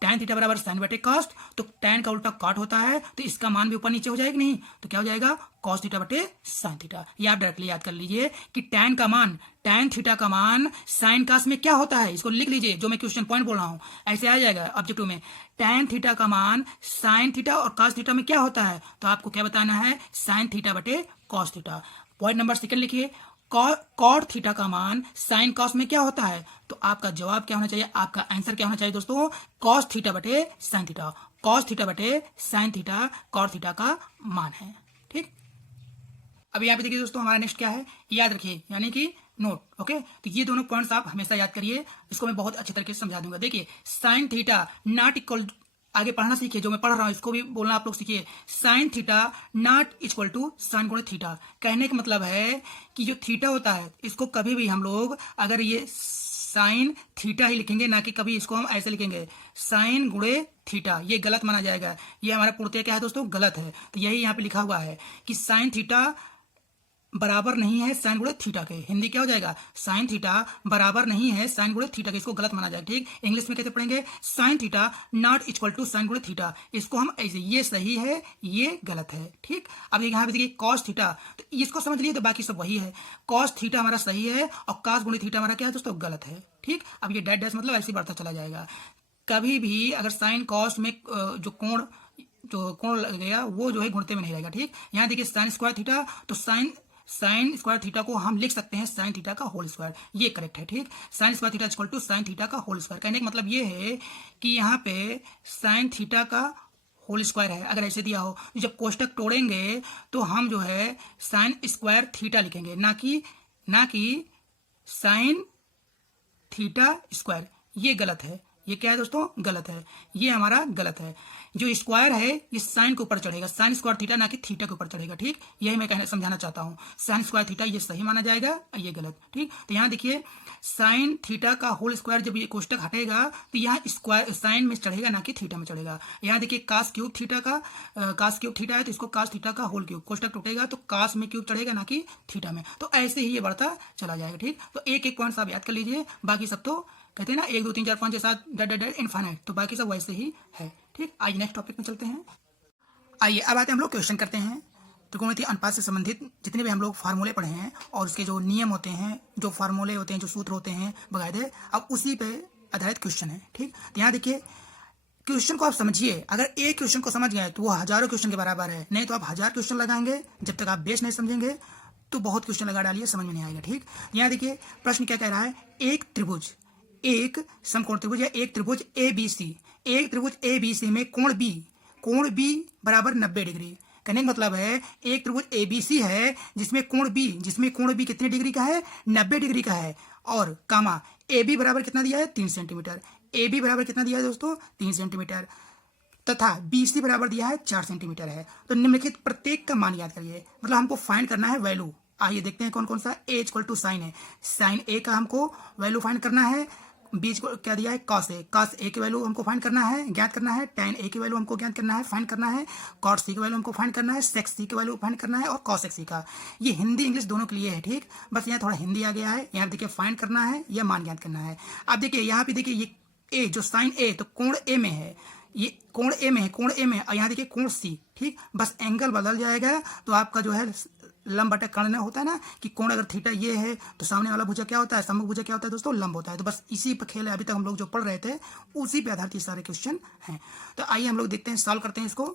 tan थीटा बराबर साइन बटे कॉस, तो tan का उल्टा काट होता है तो इसका मान भी ऊपर नीचे हो जाएगा नहीं, तो क्या हो जाएगा, कॉस थीटा बटे साइन थीटा। ये आप डायरेक्टली याद कर लीजिए कि tan का मान, tan थीटा का मान साइन कॉस में क्या होता है, इसको लिख लीजिए जो मैं क्वेश्चन पॉइंट बोल रहा हूँ, ऐसे आ जाएगा ऑब्जेक्टिव में। tan थीटा का मान साइन थीटा और कॉस थीटा में क्या होता है, तो आपको क्या बताना है, साइन थीटा बटे cos theta. Point number second लिखिए, कॉट थीटा का मान साइन कॉस में क्या होता है, तो आपका जवाब क्या होना चाहिए, आपका आंसर क्या होना चाहिए दोस्तों, कॉस थीटा बटे साइन थीटा। कॉस थीटा बटे साइन थीटा कॉट थीटा का मान है। ठीक, अब यहाँ पे देखिए दोस्तों हमारा नेक्स्ट क्या है, याद रखिए, यानी कि नोट। ओके, तो ये दोनों पॉइंट्स आप हमेशा याद करिए, इसको मैं बहुत अच्छे तरीके से समझा दूंगा। देखिए साइन थीटा नॉट इक्वल, आगे पढ़ना सीखिए, जो मैं पढ़ रहा हूँ इसको भी बोलना आप लोग सीखिए। Sine theta not equal to sine गुणे थीटा, कहने का मतलब है कि जो थीटा होता है इसको कभी भी हम लोग अगर ये साइन थीटा ही लिखेंगे, ना कि कभी इसको हम ऐसे लिखेंगे साइन गुणे थीटा, ये गलत माना जाएगा। ये हमारा पूर्णतः क्या है दोस्तों, गलत है। तो यही यहाँ पे लिखा हुआ है कि साइन थीटा बराबर नहीं है साइन गुणे थीटा के, हिंदी क्या हो जाएगा, साइन थीटा बराबर नहीं है साइन गुणे थीटा के, इसको गलत माना जाएगा। ठीक, इंग्लिश में कैसे पढ़ेंगे, sine theta not equal to sine गुणे थीटा, इसको हम ऐसे, ये सही है ये गलत है। ठीक, अब यहाँ पे देखिए कॉस थीटा, तो इसको समझ लिए तो बाकी सब वही है। कॉस थीटा हमारा सही है और कॉस गुणे थीटा हमारा क्या है दोस्तों, गलत है। ठीक, अब ये डैश डैश मतलब ऐसे बढ़ता चला जाएगा। कभी भी अगर साइन कॉस में जो कोण लगेगा वो जो है गुणते में नहीं रहेगा। ठीक, यहाँ देखिए साइन स्क्वायर थीटा, तो साइन स्क्वायर थीटा को हम लिख सकते हैं साइन थीटा का होल स्क्वायर, ये करेक्ट है। ठीक, sine square theta equal to sine theta का होल स्क्वायर, कहने का मतलब ये है कि यहाँ पे साइन थीटा का होल स्क्वायर है, अगर ऐसे दिया हो, जब कोष्टक तोड़ेंगे तो हम जो है साइन स्क्वायर थीटा लिखेंगे, ना कि साइन थीटा स्क्वायर। ये गलत है, ये क्या है दोस्तों, गलत है, ये हमारा गलत है। जो स्क्वायर है ये साइन के ऊपर चढ़ेगा, साइन स्क्वायर थीटा ना कि थीटा के ऊपर चढ़ेगा। ठीक, यही मैं कहना समझाना चाहता हूँ, साइन स्क्वायर थीटा ये सही माना जाएगा, ये गलत। ठीक, तो यहाँ देखिए साइन थीटा का होल स्क्वायर, जब ये कोष्टक हटेगा तो यहाँ स्क्वायर साइन में चढ़ेगा ना कि थीटा में चढ़ेगा। यहाँ देखिए कास क्यूब थीटा का, कास क्यूब थीटा है तो इसको कास थीटा का होल क्यूब, कोष्टक टूटेगा तो कास में क्यूब चढ़ेगा ना कि थीटा में, तो ऐसे ही ये बढ़ता चला जाएगा। ठीक, तो एक एक पॉइंट आप याद कर लीजिए, बाकी सब तो कहते हैं ना 1 2 3 4 5 6 7 डट इनफाइनाइट, तो बाकी सब वैसे ही है। ठीक, आइए नेक्स्ट टॉपिक में चलते हैं। आइए अब आते हैं हम लोग क्वेश्चन करते हैं। त्रिकोणमितीय अनुपात से संबंधित जितने भी हम लोग फार्मूले पढ़े हैं और उसके जो नियम होते हैं, जो फार्मूले होते हैं, जो सूत्र होते हैं बकायदे, अब उसी पे आधारित क्वेश्चन है। ठीक, तो यहाँ देखिए क्वेश्चन को आप समझिए, अगर एक क्वेश्चन को समझ गए तो वो हजारों क्वेश्चन के बराबर है, नहीं तो आप 1000 क्वेश्चन लगाएंगे, जब तक आप बेस नहीं समझेंगे तो बहुत क्वेश्चन लगा डालिए, समझ में नहीं आएगा। ठीक, यहाँ देखिए प्रश्न क्या कह रहा है, एक त्रिभुज, एक समकोण त्रिभुज या एक त्रिभुज ABC, एक त्रिभुज ABC में कोण B बराबर 90 डिग्री, कहने का मतलब है एक त्रिभुज ABC है जिसमें कोण B कितने डिग्री का है, 90 डिग्री का है, और कामा AB बराबर कितना दिया है, 3 सेंटीमीटर, AB बराबर कितना दिया है दोस्तों, 3 सेंटीमीटर, तथा BC बराबर दिया है 4 सेंटीमीटर है। तो निम्नलिखित प्रत्येक का मान याद करिए, मतलब हमको फाइंड करना है वैल्यू। आइए देखते हैं कौन कौन सा। A इक्वल टू साइन है, साइन A का हमको वैल्यू फाइंड करना है। B को क्या दिया है, कॉस A की वैल्यू हमको फाइंड करना है, ज्ञात करना है। tan A की वैल्यू हमको ज्ञात करना है, फाइंड करना है। cot C की वैल्यू हमको फाइंड करना है, sec C की वैल्यू फाइंड करना है, और cos C का। ये हिंदी इंग्लिश दोनों के लिए है। ठीक, बस यहाँ थोड़ा हिंदी आ गया है, यहाँ देखिए फाइंड करना है या मान ज्ञात करना है। अब देखिए यहाँ पे देखिए ये A जो साइन A, तो कोण A में है, ये कोण A में है, और यहाँ देखिए कोण C। ठीक, बस एंगल बदल जाएगा तो आपका जो है लंब बटा कर्ण ना होता है ना कि कोण अगर थीटा ये है तो सामने वाला भुजा क्या होता है, सम्मुख भुजा क्या होता है दोस्तों, लंब होता है। तो बस इसी पर खेल है, अभी तक हम लोग जो पढ़ रहे थे उसी पे आधारित ये सारे क्वेश्चन हैं। तो आइए हम लोग देखते हैं, सॉल्व करते हैं इसको।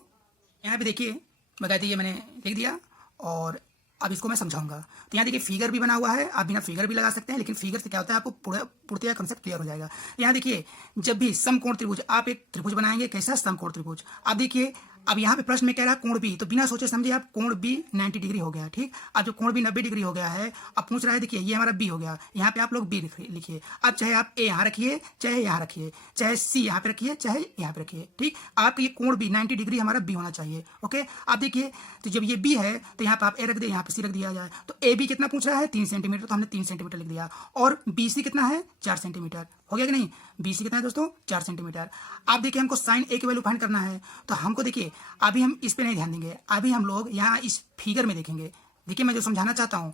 यहाँ पे देखिए बकायदे ये मैंने लिख दिया और अब इसको मैं समझाऊंगा। तो यहाँ देखिए फिगर भी बना हुआ है, आप बिना फिगर भी लगा सकते हैं, लेकिन फिगर से क्या होता है आपको पूर्णतः कंसेप्ट क्लियर हो जाएगा। यहाँ देखिए जब भी समकोण त्रिभुज, आप एक त्रिभुज बनाएंगे, कैसा समकोण त्रिभुज। अब देखिए अब यहाँ पे प्रश्न में कह रहा है कोण बी, तो बिना सोचे समझे आप कोण बी 90 डिग्री हो गया, ठीक। अब जो कोण बी 90 डिग्री हो गया है, अब पूछ रहा है देखिए ये हमारा बी हो गया, यहाँ पे आप लोग बी लिखिए। अब चाहे आप ए यहाँ रखिए, चाहे यहाँ रखिए, चाहे सी यहाँ पे रखिए, चाहे यहाँ पे रखिए, ठीक। आप ये कोण बी 90 डिग्री हमारा बी होना चाहिए, ओके। अब देखिए तो जब ये बी है तो यहाँ पे आप ए रख दे, यहाँ पे सी रख दिया जाए। तो ए बी कितना पूछ रहा है 3 सेंटीमीटर, तो हमने 3 सेंटीमीटर लिख दिया। और बी सी कितना है 4 सेंटीमीटर, हो गया कि नहीं। बी सी कितना है दोस्तों 4 सेंटीमीटर। अब देखिए हमको साइन ए की वैल्यू फाइंड करना है, तो हमको देखिए अभी हम इस पे नहीं ध्यान देंगे, अभी हम लोग यहाँ इस फिगर में देखेंगे। देखिए मैं जो समझाना चाहता हूँ,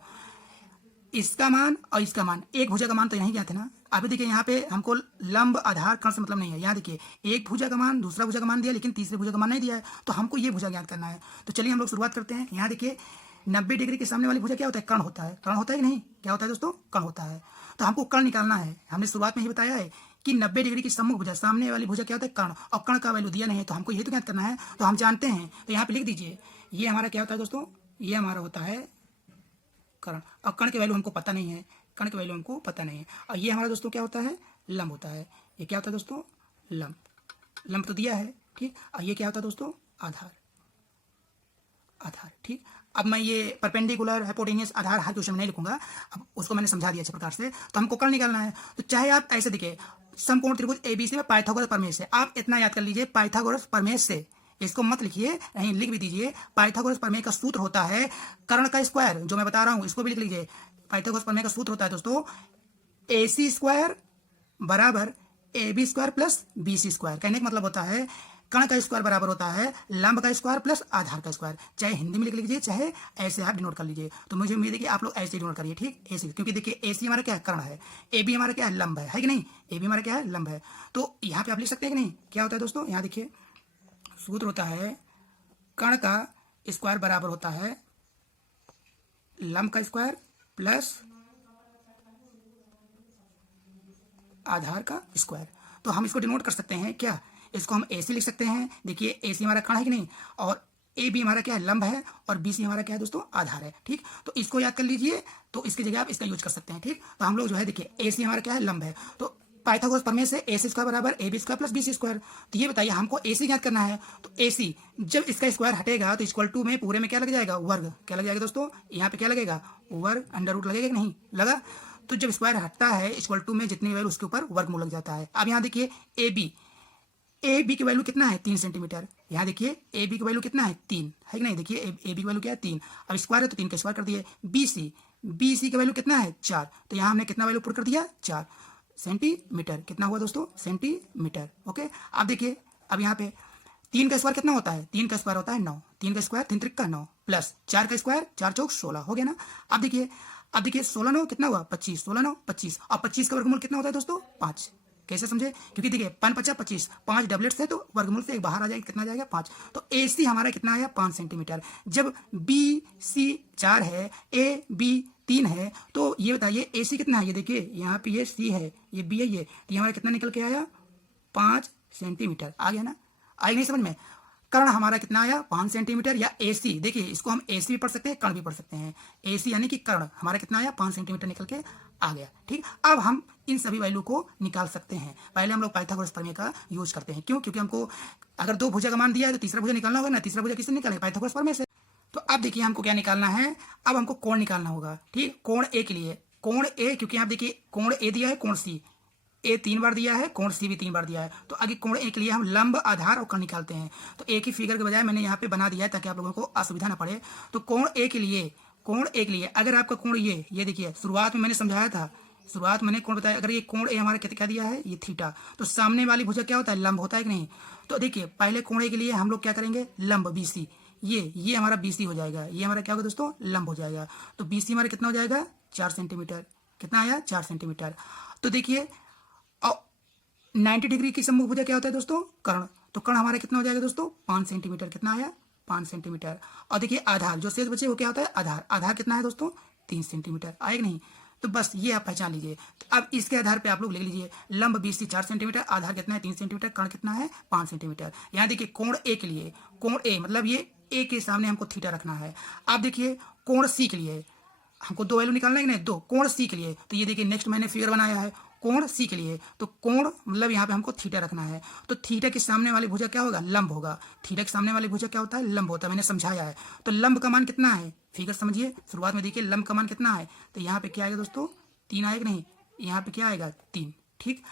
इसका मान और इसका मान, एक भुजा का मान तो यहीं गया था ना। अभी देखिए यहाँ पे हमको लंब आधार कर्ण से मतलब नहीं है। यहाँ देखिए एक भुजा का मान, दूसरा भुजा का मान दिया, लेकिन तीसरे भुजा का मान नहीं दिया है, तो हमको ये भुजा ज्ञात करना है। तो चलिए हम लोग शुरुआत करते हैं। यहाँ देखिए 90 डिग्री के सामने वाली भुजा क्या होता है, कर्ण होता है। कर्ण होता है कि नहीं, क्या होता है दोस्तों, कर्ण होता है। तो हमको कर्ण निकालना है। हमने शुरुआत में ही बताया है कि 90 डिग्री की सम्मुख भुजा, सामने वाली भुजा क्या होता है, कर्ण, और कर्ण का वैल्यू दिया नहीं है, तो हमको ये तो ज्ञात करना है। तो हम जानते हैं, तो यहाँ पे लिख दीजिए, ये हमारा क्या होता है दोस्तों, ये हमारा होता है कर्ण, और कर्ण की वैल्यू हमको पता नहीं है, कर्ण की वैल्यू हमको पता नहीं है। और ये हमारा दोस्तों क्या होता है, लंब होता है। ये क्या होता है दोस्तों, लंब, लंब तो दिया है, ठीक। और ये क्या होता है दोस्तों, आधार, आधार, ठीक। अब मैं ये परपेंडिकुलर हाइपोटेन्यूस आधार हर क्वेश्चन में नहीं लिखूंगा, अब उसको मैंने समझा दिया अच्छे प्रकार से। तो हमको कर्ण निकालना है। तो चाहे आप ऐसे दिखे समकोण त्रिभुज एबीसी में पाइथागोरस प्रमेय से, आप इतना याद कर लीजिए पाइथागोरस प्रमेय से, इसको मत लिखिए, नहीं लिख भी दीजिए। पाइथागोरस प्रमेय का सूत्र होता है कर्ण का स्क्वायर, जो मैं बता रहा हूं इसको भी लिख लीजिए। पाइथागोरस प्रमेय का सूत्र होता है दोस्तों AC स्क्वायर बराबर AB square plus BC square. कहने का मतलब होता है कर्ण का स्क्वायर बराबर होता है लंब का स्क्वायर प्लस आधार का स्क्वायर। चाहे हिंदी में लिख लीजिए, चाहे ऐसे आप डिनोट कर लीजिए। तो मुझे उम्मीद है कि आप लोग ऐसे डिनोट करिए, ठीक। ऐसे, क्योंकि देखिए AC हमारा क्या है, कर्ण है, AB हमारा क्या है, लंब है कि नहीं, AB हमारा क्या है, लंब है। तो यहाँ पे आप लिख सकते हैं कि नहीं, क्या होता है दोस्तों, यहाँ देखिए सूत्र होता है कर्ण का स्क्वायर बराबर होता है लंब का स्क्वायर प्लस आधार का स्क्वायर। तो हम इसको डिनोट कर सकते हैं क्या, इसको हम AC लिख सकते हैं। देखिए AC हमारा कर्ण है कि नहीं, और AB हमारा क्या है, लंब है, और BC हमारा क्या है दोस्तों, आधार है, ठीक। तो इसको याद कर लीजिए, तो इसकी जगह आप इसका यूज कर सकते हैं, ठीक। तो हम लोग जो है देखिए AC हमारा क्या है, लंब है, तो पाइथागोरस प्रमेय से AC स्क्वायर बराबर AB square plus BC square. तो ये बताइए हमको AC ज्ञात करना है। तो AC जब इसका स्क्वायर हटेगा तो इक्वल टू में पूरे में क्या लग जाएगा, वर्ग। क्या लग जाएगा दोस्तों, यहाँ पे क्या लगेगा, वर्ग, अंडर रूट लगेगा कि नहीं लगा। तो जब स्क्वायर हटता है इक्वल टू में जितनी वैल्यू उसके ऊपर वर्गमूल लग जाता है। अब यहाँ देखिए AB की वैल्यू कितना है, 3 सेंटीमीटर। यहाँ देखिए AB की वैल्यू कितना है, 3 है कि नहीं। देखिए AB की वैल्यू क्या है, 3। अब स्क्वायर है तो 3 का स्क्वायर कर दिए। BC की वैल्यू कितना है, 4। तो यहाँ हमने कितना वैल्यू पुट कर दिया, 4 सेंटीमीटर। कितना हुआ दोस्तों, सेंटीमीटर, ओके। अब देखिए अब यहाँ पे 3 का स्क्वायर कितना होता है, 3 का स्क्वायर होता है 9। 3 का स्क्वायर 3 त्रिक का 9 प्लस 4 का स्क्वायर 4 चौक 16, हो गया ना। अब देखिए 16 9 कितना हुआ, 25, 16 9 25, और 25 का वर्गमूल कितना होता है दोस्तों, 5। कैसे समझे, क्योंकि देखिए 5 5 25, 5 डबलेट्स है, तो वर्गमूल से एक बाहर आ जाएगा, कितना जाएगा 5। तो AC हमारा कितना आया, 5 सेंटीमीटर। जब BC 4 है, AB 3 है, तो ये बताइए AC कितना है। ये देखिए यहाँ पे ये C है, ये B है, ये हमारा कितना निकल के आया, 5 सेंटीमीटर। आ गया ना, आई नहीं समझ में। कर्ण हमारा कितना आया, 5 सेंटीमीटर, या AC, देखिए इसको हम AC भी पढ़ सकते हैं, कर्ण भी पढ़ सकते हैं। AC यानी कि कर्ण हमारा कितना आया, 5 सेंटीमीटर निकल के आ गया, ठीक। अब हम इन सभी वैल्यू को निकाल सकते हैं। पहले हम लोग पाइथागोरस प्रमेय का यूज करते हैं, क्यों, क्योंकि हमको अगर 2 भुजा का मान दिया है तो तीसरा भुजा निकालना होगा ना। तीसरा भुजा किससे निकालेंगे, पाइथागोरस प्रमेय से। तो अब देखिए हमको क्या निकालना है, अब हमको कोण निकालना होगा, ठीक। कोण A के लिए, कोण A, क्योंकि आप देखिए कोण A दिया है, कोण C A 3 बार दिया है, कोण C भी 3 बार दिया है। तो आगे कोण A के लिए हम लंब, आधार और कर्ण निकालते हैं। तो एक ही फिगर के बजाय मैंने यहाँ पे बना दिया है ताकि आप लोगों को असुविधा ना पड़े। तो कोण A के लिए अगर आपका कोण ये देखिए शुरुआत में मैंने समझाया था, शुरुआत मैंने कोण बताया, अगर ये कोण A हमारा क्या दिया है, ये थीटा, तो सामने वाली भुजा क्या होता है, लंब होता है कि नहीं। तो देखिए पहले कोण A के लिए हम लोग क्या करेंगे, लंब BC, ये हमारा BC हो जाएगा, ये हमारा क्या होगा दोस्तों, लंब हो जाएगा। तो BC हमारा कितना हो जाएगा, 4 सेंटीमीटर। कितना आया, 4 सेंटीमीटर। तो देखिए 90 डिग्री की सम्मुख भुजा क्या होता है दोस्तों, कर्ण। तो कर्ण हमारा कितना हो जाएगा दोस्तों, 5 सेंटीमीटर। कितना आया, 5 सेंटीमीटर। और देखिए आधार जो शेष बचे वो क्या होता है, आधार। आधार कितना है दोस्तों, 3 सेंटीमीटर। आएगा नहीं, तो बस ये आप पहचान लीजिए। तो अब इसके आधार पे आप लोग लिख लीजिए, लंब BC 4 सेंटीमीटर, आधार कितना है 3 सेंटीमीटर, कर्ण कितना है 5 सेंटीमीटर। यहाँ देखिए कोण ए के लिए, कोण ए मतलब ये ए के सामने हमको थीटा रखना है। आप देखिए कोण सी के लिए हमको 2 वैल्यू निकालना है कि नहीं, 2। कोण सी के लिए तो ये देखिए नेक्स्ट मैंने फिगर बनाया है कोण सी के लिए, तो कोण मतलब यहाँ पे हमको थीटा रखना है। तो थीटा के सामने वाली भुजा क्या होगा, लंब होगा। थीटा के सामने वाली भुजा क्या होता है, लंब होता है, मैंने समझाया है। तो लंब का मान कितना है, फिगर समझिए, शुरुआत में देखिए लंब का मान कितना है, तो यहाँ पे क्या आएगा दोस्तों, 3 आएगा नहीं, यहाँ पे क्या आएगा 3। ठीक,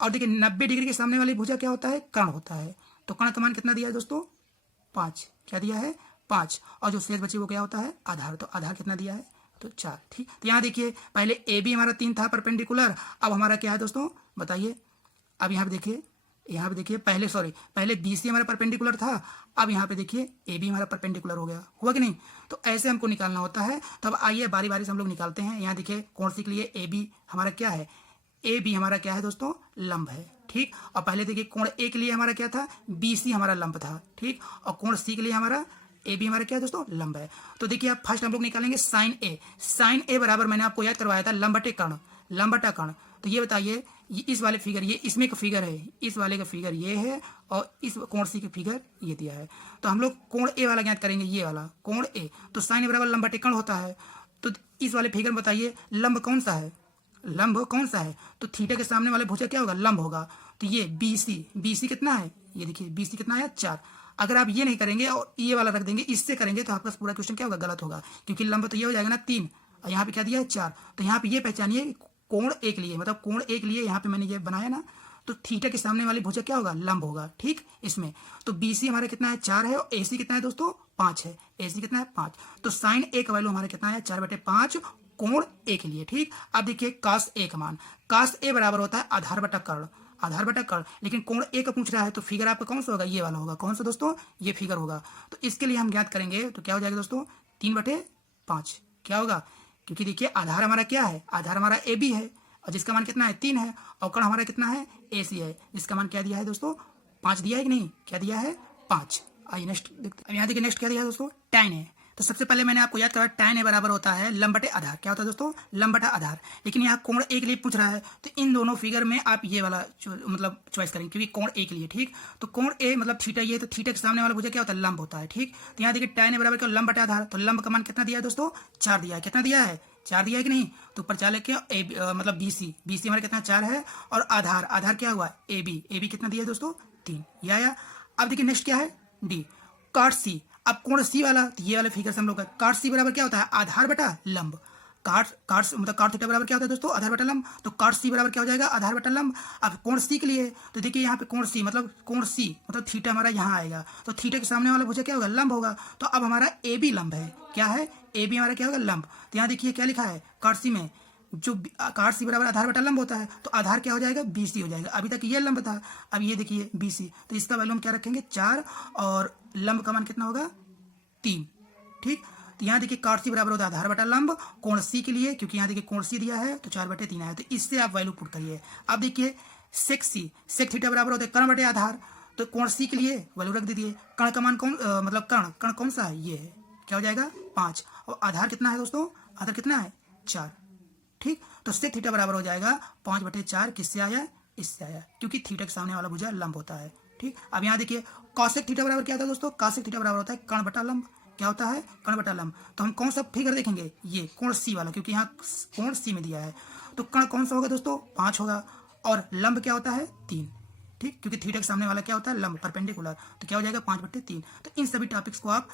और देखिए 90 डिग्री के सामने वाली भुजा क्या होता है, कर्ण होता है। तो कर्ण का मान कितना दिया है दोस्तों, 5। क्या दिया है, 5। और जो शेष बचे वो क्या होता है, आधार। तो आधार कितना दिया है, तो 4। ठीक, तो यहाँ देखिए पहले ए बी हमारा 3 था परपेंडिकुलर, अब हमारा क्या है दोस्तों बताइए। अब यहाँ पे देखिए, यहाँ पे देखिए पहले BC हमारा परपेंडिकुलर था, अब यहाँ पे देखिए AB हमारा परपेंडिकुलर हो गया, हुआ कि नहीं। तो ऐसे हमको निकालना होता है। तो अब आइए बारी बारी से हम लोग निकालते हैं। यहाँ देखिए कोण सी के लिए AB हमारा क्या है, AB हमारा क्या है दोस्तों, लंब है। ठीक, और पहले देखिए कोण A के लिए हमारा क्या था, BC हमारा लंब था। ठीक, और कोण C के लिए हमारा AB हमारा क्या है दोस्तों, लंब है। तो देखिए आप फर्स्ट हम लोग निकालेंगे साइन A। साइन A बराबर मैंने आपको याद करवाया था लंब बटे कर्ण, लंब बटा कर्ण। तो ये बताइए, ये इस वाले फिगर, ये इसमें का फिगर है, इस वाले का फिगर ये है, और इस कोण सी का फिगर ये दिया है। तो हम लोग कोण ए वाला ज्ञात करेंगे, ये वाला कोण ए। तो साइन ए बराबर लंब बटे कर्ण होता है। तो इस वाले फिगर में बताइए लंब कौन सा है, लंब कौन सा है, तो थीटा के सामने वाले भुजा क्या होगा, लंब होगा। तो ये BC कितना है, ये देखिए BC कितना है 4। अगर आप ये नहीं करेंगे और ये वाला रख देंगे, इससे करेंगे तो आपका पूरा क्वेश्चन क्या होगा, गलत होगा, क्योंकि लंब तो ये हो जाएगा ना 3, और यहाँ पे क्या दिया है 4। तो यहाँ पे ये पहचानिए कोण ए के लिए, मतलब कोण ए के लिए यहाँ पे मैंने ये बनाया ना, तो थीटा के सामने वाली भुजा क्या होगा, लंब होगा। ठीक, इसमें तो BC हमारा कितना है 4 है, और AC कितना है दोस्तों 5 है। AC कितना है 5। तो साइन ए का वैल्यू हमारा कितना है 4/5 कोण ए के लिए। ठीक, अब देखिए कास ए का मान, कास ए बराबर होता है आधार बटा कर्ण, आधार बटा कर्ण। लेकिन कोण ए का पूछ रहा है, तो फिगर आपका कौन सा होगा, ये वाला होगा। कौन सा दोस्तों, ये फिगर होगा। तो इसके लिए हम ज्ञात करेंगे, तो क्या हो जाएगा दोस्तों, 3/5 क्या होगा, क्योंकि देखिए आधार हमारा क्या है, आधार हमारा AB है, और जिसका मान कितना है 3 है, और कर्ण हमारा कितना है AC है, जिसका मान क्या दिया है दोस्तों 5 दिया है कि नहीं, क्या दिया है 5। आइए नेक्स्ट देखते हैं। अब यहाँ देखिए नेक्स्ट क्या दिया है दोस्तों, tan है। तो सबसे पहले मैंने आपको याद करा tan A बराबर होता है लंब बटे आधार। क्या होता है दोस्तों, लंब बटा आधार। लेकिन यहाँ कोण A के लिए पूछ रहा है, तो इन दोनों फिगर में आप ये वाला मतलब चॉइस करेंगे, क्योंकि कोण A के लिए। ठीक, तो कोण A मतलब थीटा, ये तो थीटा के सामने वाला भुजा क्या होता है, लंब होता है। ठीक, तो यहाँ देखिए tan A बराबर क्या, लंब बटे आधार। तो लंब का मान कितना दिया है दोस्तों, 4 दिया है। कितना दिया है, 4 दिया है कि नहीं। तो ऊपर 4 लेके मतलब BC हमारा कितना 4 है, और आधार क्या हुआ AB कितना दिया है दोस्तों 3, ये आया। अब देखिए नेक्स्ट क्या है, D काट C। अब कोण C वाला, तो ये वाला फिगर से हम लोग का काट C बराबर क्या होता है, आधार बटा लंब। काट मतलब काट थीटा बराबर क्या होता है दोस्तों, आधार बटा लंब। तो काट C बराबर क्या हो जाएगा, आधार बटा लंब। अब कोण C के लिए, तो देखिए यहाँ पे कोण C मतलब थीटा हमारा यहाँ आएगा, तो थीटा के सामने वाला भुजा क्या होगा, लंब होगा। तो अब हमारा AB लंब है, क्या है AB हमारा क्या होगा, लंब। तो यहाँ देखिए क्या लिखा है काट C में, जो काट C बराबर आधार बटा लंब होता है, तो आधार क्या हो जाएगा BC हो जाएगा। अभी तक ये लंब था, अब ये देखिए BC, तो इसका वैल्यू हम क्या रखेंगे 4, और लंब का मान कितना होगा 3। ठीक, तो यहाँ देखिए काट C बराबर होता है आधार बटा लंब कोण C के लिए, क्योंकि यहाँ देखिए कोण C दिया है, तो 4/3 आया। तो इससे आप वैल्यू पुट करिए। अब देखिए सेक थीटा बराबर होता है कर्ण बटे आधार। तो कोण C के लिए वैल्यू रख दीजिए। कर्ण का मान मतलब कर्ण कौन सा है, ये है, क्या हो जाएगा 5, और आधार कितना है दोस्तों, आधार कितना है 4। ठीक, तो सेक थीटा बराबर हो जाएगा 5/4, किससे आया, इससे आया, क्योंकि थीटा के सामने वाला भुजा लंब होता है। ठीक, अब यहाँ देखिए कॉसेक थीटा बराबर क्या होता है दोस्तों, कॉसेक थीटा बराबर होता है कर्ण बटा लंब। क्या होता है, कर्ण बटा लंब। तो हम कौन सा फिगर देखेंगे, ये कोण C वाला, क्योंकि यहाँ कोण C में दिया है। तो कर्ण कौन सा होगा दोस्तों, 5 होगा, और लंब क्या होता है 3। ठीक, क्योंकि थीटा के सामने वाला क्या होता है, लंब परपेंडिकुलर। तो क्या हो जाएगा 5/3। तो इन सभी टॉपिक्स को आप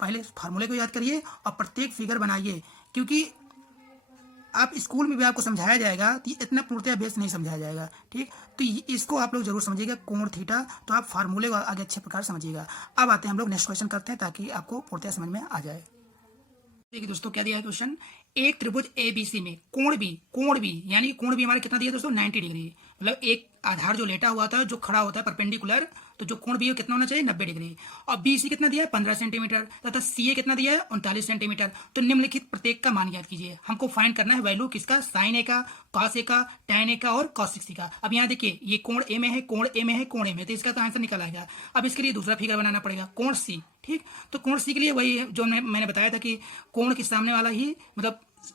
पहले फार्मूले को याद करिए और प्रत्येक फिगर बनाइए, क्योंकि आप स्कूल में भी आपको समझाया जाएगा, तो इतना पूर्णतः बेस नहीं समझाया जाएगा। ठीक, तो इसको आप लोग जरूर समझिएगा कोण थीटा, तो आप फार्मूले को आगे अच्छे प्रकार समझिएगा। अब आते हैं हम लोग नेक्स्ट क्वेश्चन करते हैं, ताकि आपको पूर्णतः समझ में आ जाए। देखिए दोस्तों क्या दिया है क्वेश्चन, एक त्रिभुज ABC में कोण B यानी कोण B हमारा कितना दिया दोस्तों 90 डिग्री। मतलब एक आधार जो लेटा हुआ था, जो खड़ा होता है परपेंडिकुलर, तो जो कोण B कितना होना चाहिए 90 डिग्री। और BC कितना दिया है 15 सेंटीमीटर, तथा CA कितना दिया है 39 सेंटीमीटर। तो निम्नलिखित प्रत्येक का मान ज्ञात कीजिए। हमको फाइंड करना है वैल्यू किसका, साइन A का, कॉस A का, tan A का और cos C का। अब यहाँ देखिए ये कोण A में है, कोण A में है, कोण A में, तो इसका तो आंसर निकल आएगा। अब इसके लिए दूसरा फिगर बनाना पड़ेगा कोण C। ठीक, तो कोण सी के लिए वही जो मैंने बताया था कि कोण के सामने वाला ही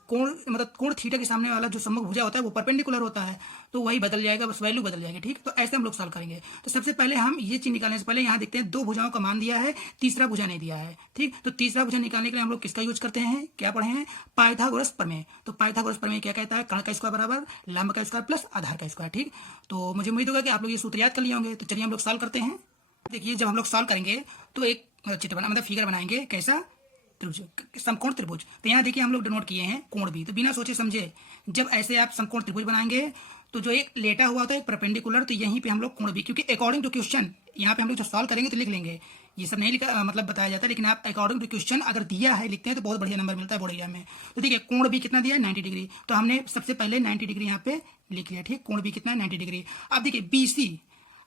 कोण थीटा के सामने वाला जो सम्मुख भुजा होता है वो परपेंडिकुलर होता है, तो वही बदल जाएगा, बस वैल्यू बदल जाएगी। ठीक, तो ऐसे हम लोग सॉल्व करेंगे। तो सबसे पहले हम ये चीज निकालने से पहले यहाँ देखते हैं, दो भुजाओं का मान दिया है, तीसरा भुजा नहीं दिया है। ठीक, तो तीसरा भुजा निकालने के लिए हम लोग किसका यूज करते हैं, क्या पढ़े हैं, पाइथागोरस प्रमेय। तो पाइथागोरस प्रमेय क्या कहता है, कर्ण का स्क्वायर बराबर लंब का स्क्वायर प्लस आधार का स्क्वायर। ठीक, तो मुझे उम्मीद होगा कि आप लोग ये सूत्र याद कर लिए होंगे। तो चलिए हम लोग सॉल्व करते हैं। देखिए, जब हम लोग सॉल्व करेंगे तो एक चित्र बना, मतलब फिगर बनाएंगे, कैसा, त्रिभुज, समकोण त्रिभुज। तो यहाँ देखिए हम लोग डिनोट किए हैं कोण भी। तो बिना सोचे समझे जब ऐसे आप समकोण त्रिभुज बनाएंगे तो जो एक लेटा हुआ होता है एक परपेंडिकुलर, तो यहीं पे हम लोग कोण भी, क्योंकि अकॉर्डिंग टू क्वेश्चन यहाँ पे हम लोग जब सॉल्व करेंगे तो लिख लेंगे, ये सब नहीं लिखा, मतलब बताया जाता है, लेकिन आप अकॉर्डिंग टू क्वेश्चन अगर दिया है लिखते हैं तो बहुत बढ़िया नंबर मिलता है बोर्ड एग्जाम में। तो देखिए कोण भी कितना दिया है, 90 डिग्री। तो हमने सबसे पहले 90 डिग्री यहाँ पे लिख लिया। ठीक, कोण भी कितना है, 90 डिग्री। अब देखिए BC,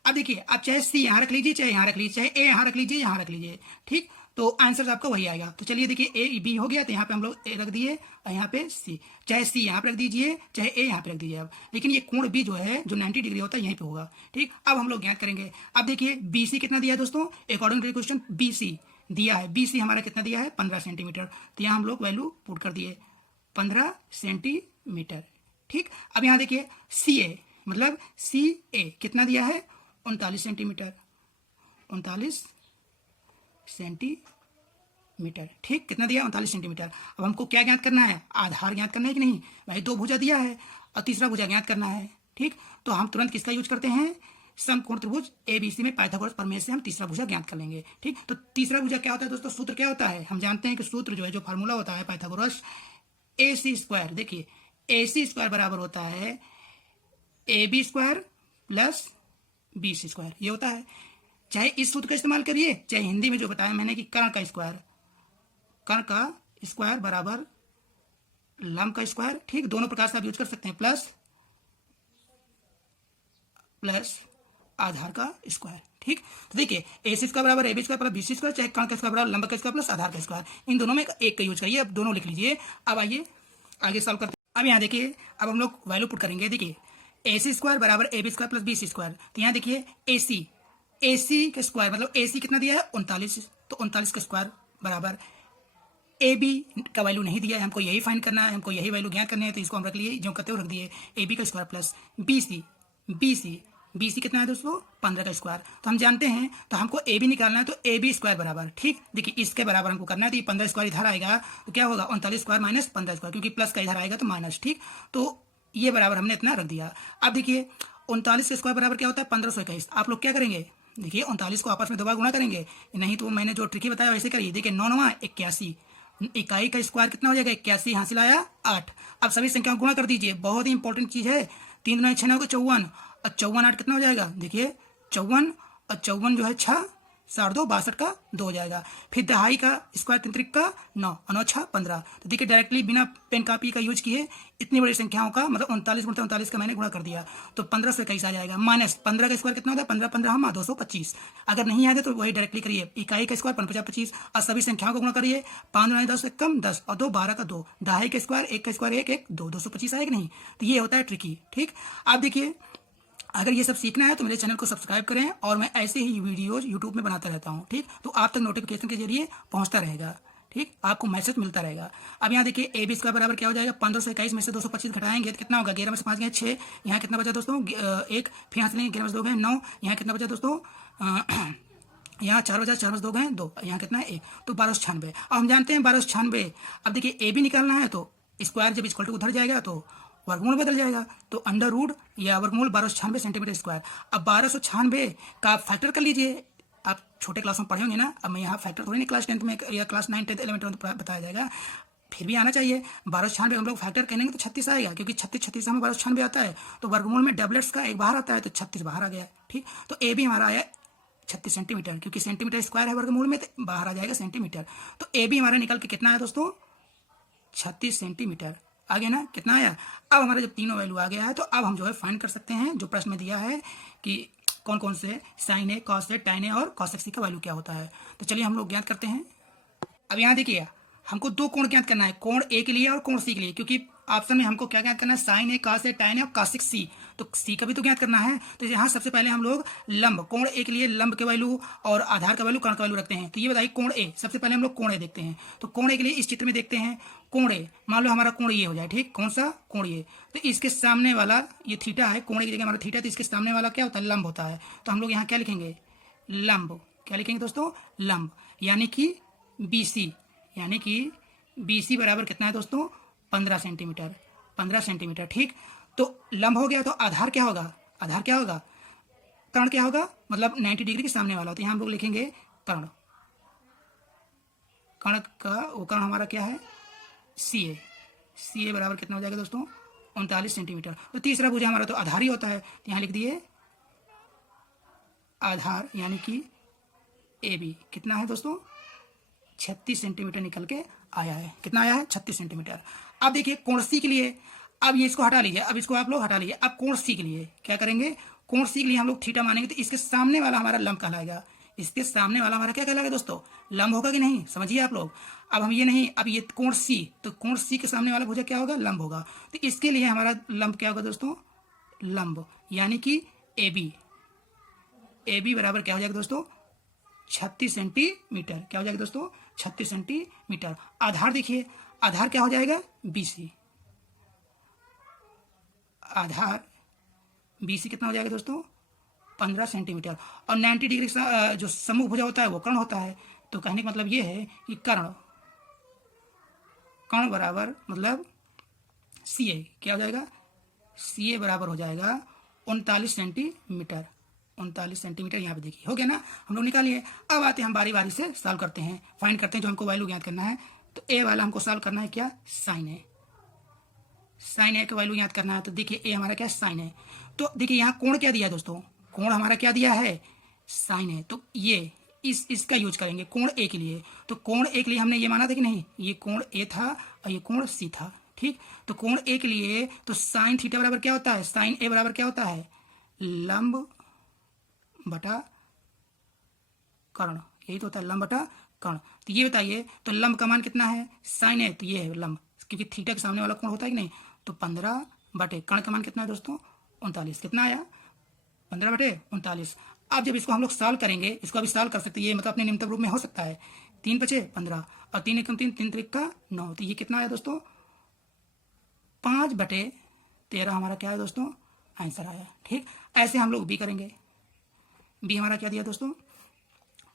अब देखिए आप चाहे सी यहाँ रख लीजिए, चाहे यहाँ रख लीजिए, चाहे ए यहाँ रख लीजिए, यहाँ रख लीजिए। ठीक, तो आंसर आपका वही आएगा। तो चलिए देखिए ए बी हो गया, तो यहाँ पे हम लोग ए रख दिए और यहाँ पे सी, चाहे सी यहाँ पे रख दीजिए, चाहे ए यहाँ पे रख दीजिए। अब लेकिन ये कोण बी जो है, जो 90 डिग्री होता है, यहीं पे होगा। ठीक, अब हम लोग ज्ञात करेंगे। अब देखिए BC कितना दिया है दोस्तों, अकॉर्डिंग टू क्वेश्चन BC दिया है, BC हमारा कितना दिया है, 15 सेंटीमीटर। तो यहाँ हम लोग वैल्यू पुट कर दिए 15 सेंटीमीटर। ठीक, अब यहाँ देखिए CA, मतलब CA कितना दिया है, 39 सेंटीमीटर, 39 सेंटीमीटर। ठीक, कितना दिया, 39 सेंटीमीटर। अब हमको क्या ज्ञात करना है, आधार ज्ञात करना है कि नहीं, भाई दो भुजा दिया है और तीसरा भुजा ज्ञात करना है। ठीक, तो हम तुरंत किसका यूज करते हैं, समकोण त्रिभुज ABC में पाइथागोरस प्रमेय से हम तीसरा भुजा ज्ञात कर लेंगे। ठीक, तो तीसरा भुजा क्या होता है दोस्तों, सूत्र क्या होता है, हम जानते हैं कि सूत्र जो है, जो फार्मूला होता है पाइथागोरस, AC स्क्वायर। देखिए AC स्क्वायर बराबर होता है AB square plus BC square, ये होता है। चाहे इस सूत्र का इस्तेमाल करिए, चाहे हिंदी में जो बताया मैंने कि कर्ण का स्क्वायर बराबर लंब का स्क्वायर। ठीक, दोनों प्रकार से आप यूज कर सकते हैं, प्लस आधार का स्क्वायर। ठीक, तो देखिए AC स्क्वायर बराबर AB square plus BC square, चाहे कर्ण का स्क्वायर बराबर लंब का स्क्वायर प्लस आधार का स्क्वायर, इन दोनों में एक का यूज करिए। अब दोनों लिख लीजिए। अब आइए आगे सॉल्व करते हैं। अब यहाँ देखिए, अब हम लोग वैल्यू पुट करेंगे। देखिए AC स्क्वायर बराबर AB square plus BC square. तो यहाँ देखिए AC का स्क्वायर, मतलब AC कितना दिया है, 39, तो 39 का स्क्वायर बराबर AB का वैल्यू नहीं दिया है, हमको यही फाइंड करना है, हमको यही वैल्यू ज्ञात करनी है, तो इसको हम रख लिए, जो करते हुए रख दिए AB का स्क्वायर प्लस BC कितना है दोस्तों, 15 का स्क्वायर। तो हम जानते हैं, तो हमको AB निकालना है, तो AB स्क्वायर बराबर, ठीक, देखिए इसके बराबर हमको करना है, तो ये 15 स्क्वायर इधर आएगा तो क्या होगा, 39 स्क्वायर माइनस 15 स्क्वायर, क्योंकि प्लस का इधर आएगा तो माइनस। ठीक, तो ये बराबर हमने इतना रख दिया। अब देखिए 39 के स्क्वायर बराबर क्या होता है, 1521। आप लोग क्या करेंगे, देखिए 39 को आपस में 2 बार गुणा करेंगे, नहीं तो मैंने जो ट्रिकी बताया वैसे करिए। देखिए 9 9 81, इकाई का स्क्वायर कितना हो जाएगा, 81, हासिल आया 8। अब सभी संख्याओं को गुणा कर दीजिए, बहुत ही इंपॉर्टेंट चीज है। 3 9 6 9 54, और 54 8 कितना हो जाएगा, देखिए 54 और 54 जो है 6 4 2 62 का 2 हो जाएगा। फिर दहाई का स्क्वायर 3 का 9 और 9 6 15। तो देखिए डायरेक्टली बिना पेन कॉपी का यूज किए इतनी बड़ी संख्याओं का, मतलब 39 × 39 का मैंने गुणा कर दिया, तो 1521 आ जाएगा। माइनस 15 का स्क्वायर कितना होता है, 15 15 हम 225। अगर नहीं याद है तो वही डायरेक्टली करिए, इकाई का स्क्वायर 15 25 और सभी संख्याओं को गुणा करिए। 5 9 10 1 कम 10 और 2 12 का 2, दहाई का स्क्वायर 1 का स्क्वायर 1 1 2 225 आएगा नहीं। तो ये होता है ट्रिकी। ठीक, आप देखिए अगर ये सब सीखना है तो मेरे चैनल को सब्सक्राइब करें, और मैं ऐसे ही वीडियोज यूट्यूब में बनाता रहता हूँ। ठीक, तो आप तक नोटिफिकेशन के जरिए पहुंचता रहेगा। ठीक, आपको मैसेज मिलता रहेगा। अब यहाँ देखिए AB स्क्वायर बराबर क्या हो जाएगा, 1521 में से 225 घटाएंगे तो कितना होगा, 11 में से 5 गए 6, यहाँ कितना बचा दोस्तों 1, फिर यहाँ से लेंगे 11 में से 2 गए 9, यहाँ कितना बचा दोस्तों यहाँ 4 बचा, 4 में से 2 गए 2, यहाँ कितना है 1, तो 1296। अब हम जानते हैं 1296। अब देखिए AB निकालना है तो स्क्वायर जब इक्वल टू उधर जाएगा तो वर्गमूल बदल जाएगा, तो अंडर रूट या वर्गमूल 1296 सेंटीमीटर स्क्वायर। अब 1296 का आप फैक्टर कर लीजिए, आप छोटे क्लास में पढ़े होंगे ना। अब मैं यहाँ फैक्टर थोड़ी नहीं क्लास 10th में या क्लास 9 10 11 12 बताया जाएगा, फिर भी आना चाहिए। 1296 हम लोग फैक्टर करेंगे तो 36 आएगा, क्योंकि 36 में 1296 आता है, तो वर्गमूल में डबलेट्स का एक बाहर आता है, तो 36 बाहर आ गया। ठीक, तो AB हमारा आया 36 सेंटीमीटर, क्योंकि सेंटीमीटर स्क्वायर है वर्गमूल में, तो बाहर आ जाएगा सेंटीमीटर। तो AB हमारा निकल के कितना है दोस्तों, 36 सेंटीमीटर आ गया ना, कितना आया। अब हमारा जब तीनों वैल्यू आ गया है, तो अब हम जो है फाइंड कर सकते हैं, जो प्रश्न में दिया है कि कौन कौन से साइन ए, कॉस ए, टाइन ए और कॉस एक्स का वैल्यू क्या होता है। तो चलिए हम लोग ज्ञात करते हैं। अब यहाँ देखिए हमको 2 कोण ज्ञात करना है, कोण ए के लिए और कोण सी के लिए, क्योंकि ऑप्शन में हमको क्या ज्ञात करना है, साइन है, कास है, टैन है और कासिक सी। तो सी का भी तो ज्ञात करना है। तो यहाँ सबसे पहले हम लोग लंब कोण ए के लिए लंब के वैल्यू और आधार का वैल्यू कर्ण का वैल्यू रखते हैं। तो ये बताइए कोण ए, सबसे पहले हम लोग कोण ए देखते हैं। तो कोण ए के लिए इस चित्र में देखते हैं कोण ए, मान लो हमारा कोण ये हो जाए, ठीक, कौन सा कोण ये, तो इसके सामने वाला ये थीटा है, कोण ए की जगह हमारा थीटा, तो इसके सामने वाला क्या होता है, लंब होता है। तो हम लोग यहाँ क्या लिखेंगे, लंब, क्या लिखेंगे दोस्तों, लंब, यानी कि BC, यानी कि BC बराबर कितना है दोस्तों, 15 सेंटीमीटर, 15 सेंटीमीटर, ठीक। तो लंब हो गया, तो आधार क्या होगा, आधार क्या होगा, कर्ण क्या होगा, मतलब 90 डिग्री के सामने वाला। तो यहाँ हम लोग लिखेंगे कर्ण, कर्ण का वो कर्ण हमारा क्या है, CA बराबर कितना हो जाएगा दोस्तों, 39 सेंटीमीटर। तो तीसरा भुजा हमारा तो आधार ही होता है, तो यहाँ लिख दिए आधार, यानी कि AB कितना है दोस्तों, 36 सेंटीमीटर निकल के आया है। कितना आया है, 36 सेंटीमीटर। अब देखिए कोण C के लिए, अब ये इसको हटा लीजिए, अब इसको आप लोग हटा लीजिए। अब कोण C के लिए क्या करेंगे, कोण C के लिए हम लोग थीटा मानेंगे, तो इसके सामने वाला हमारा लंब कहलाएगा, इसके सामने वाला हमारा क्या कहलाएगा दोस्तों, लंब होगा कि नहीं, समझिए आप लोग। अब हम ये नहीं, अब ये कोण C, तो कोण C के सामने वाला भुजा क्या होगा, लंब होगा। तो इसके लिए हमारा लंब क्या होगा दोस्तों, लंब, यानी कि AB बराबर क्या हो जाएगा दोस्तों, 36 सेंटीमीटर। क्या हो जाएगा दोस्तों, 36 सेंटीमीटर। आधार देखिए, आधार क्या हो जाएगा, BC, आधार BC कितना हो जाएगा दोस्तों, 15 सेंटीमीटर। और 90 डिग्री जो सम्मुख भुजा होता है वो कर्ण होता है। तो कहने का मतलब ये है कि कर्ण, कर्ण बराबर मतलब CA क्या हो जाएगा, CA बराबर हो जाएगा 39 सेंटीमीटर, 39 सेंटीमीटर। यहाँ पे देखिए हो गया ना, हम लोग निकालिए। अब आते हैं हम बारी बारी से सॉल्व करते हैं, फाइंड करते हैं जो हमको वैल्यू ज्ञात करना है। तो A वाला हमको सॉल्व करना है क्या, साइन है, साइन A का वैल्यू ज्ञात करना है। तो देखिए A हमारा क्या, साइन है। तो देखिए यहाँ कोण क्या दिया दोस्तों, कोण हमारा क्या दिया है, साइन है। तो ये इसका यूज करेंगे कोण A के लिए। तो कोण A के लिए हमने ये माना था कि नहीं, ये कोण A था और ये कोण C था, ठीक। तो कोण A के लिए तो साइन थीटा बराबर क्या होता है, साइन A बराबर क्या होता है, लंब बटा कर्ण, यही तो होता है, लंब बटा कर्ण। तो ये बताइए, तो लंब का मान कितना है, साइन है, तो ये है लंब, क्योंकि थीटा के सामने वाला कोण होता है कि नहीं। तो 15 बटे कर्ण का मान कितना है दोस्तों, 39। कितना आया, 15 बटे 39। अब जब इसको हम लोग सॉल्व करेंगे, इसको अभी सॉल्व कर सकते हैं, ये मतलब अपने निम्नतम रूप में हो सकता है, 3 बचे 15 और 3 एकम 3, 3 त्रिक का 9। तो ये कितना आया दोस्तों, 5 बटे 13 हमारा क्या है दोस्तों, आंसर आया, ठीक। ऐसे हम लोग B करेंगे। B हमारा क्या दिया दोस्तों,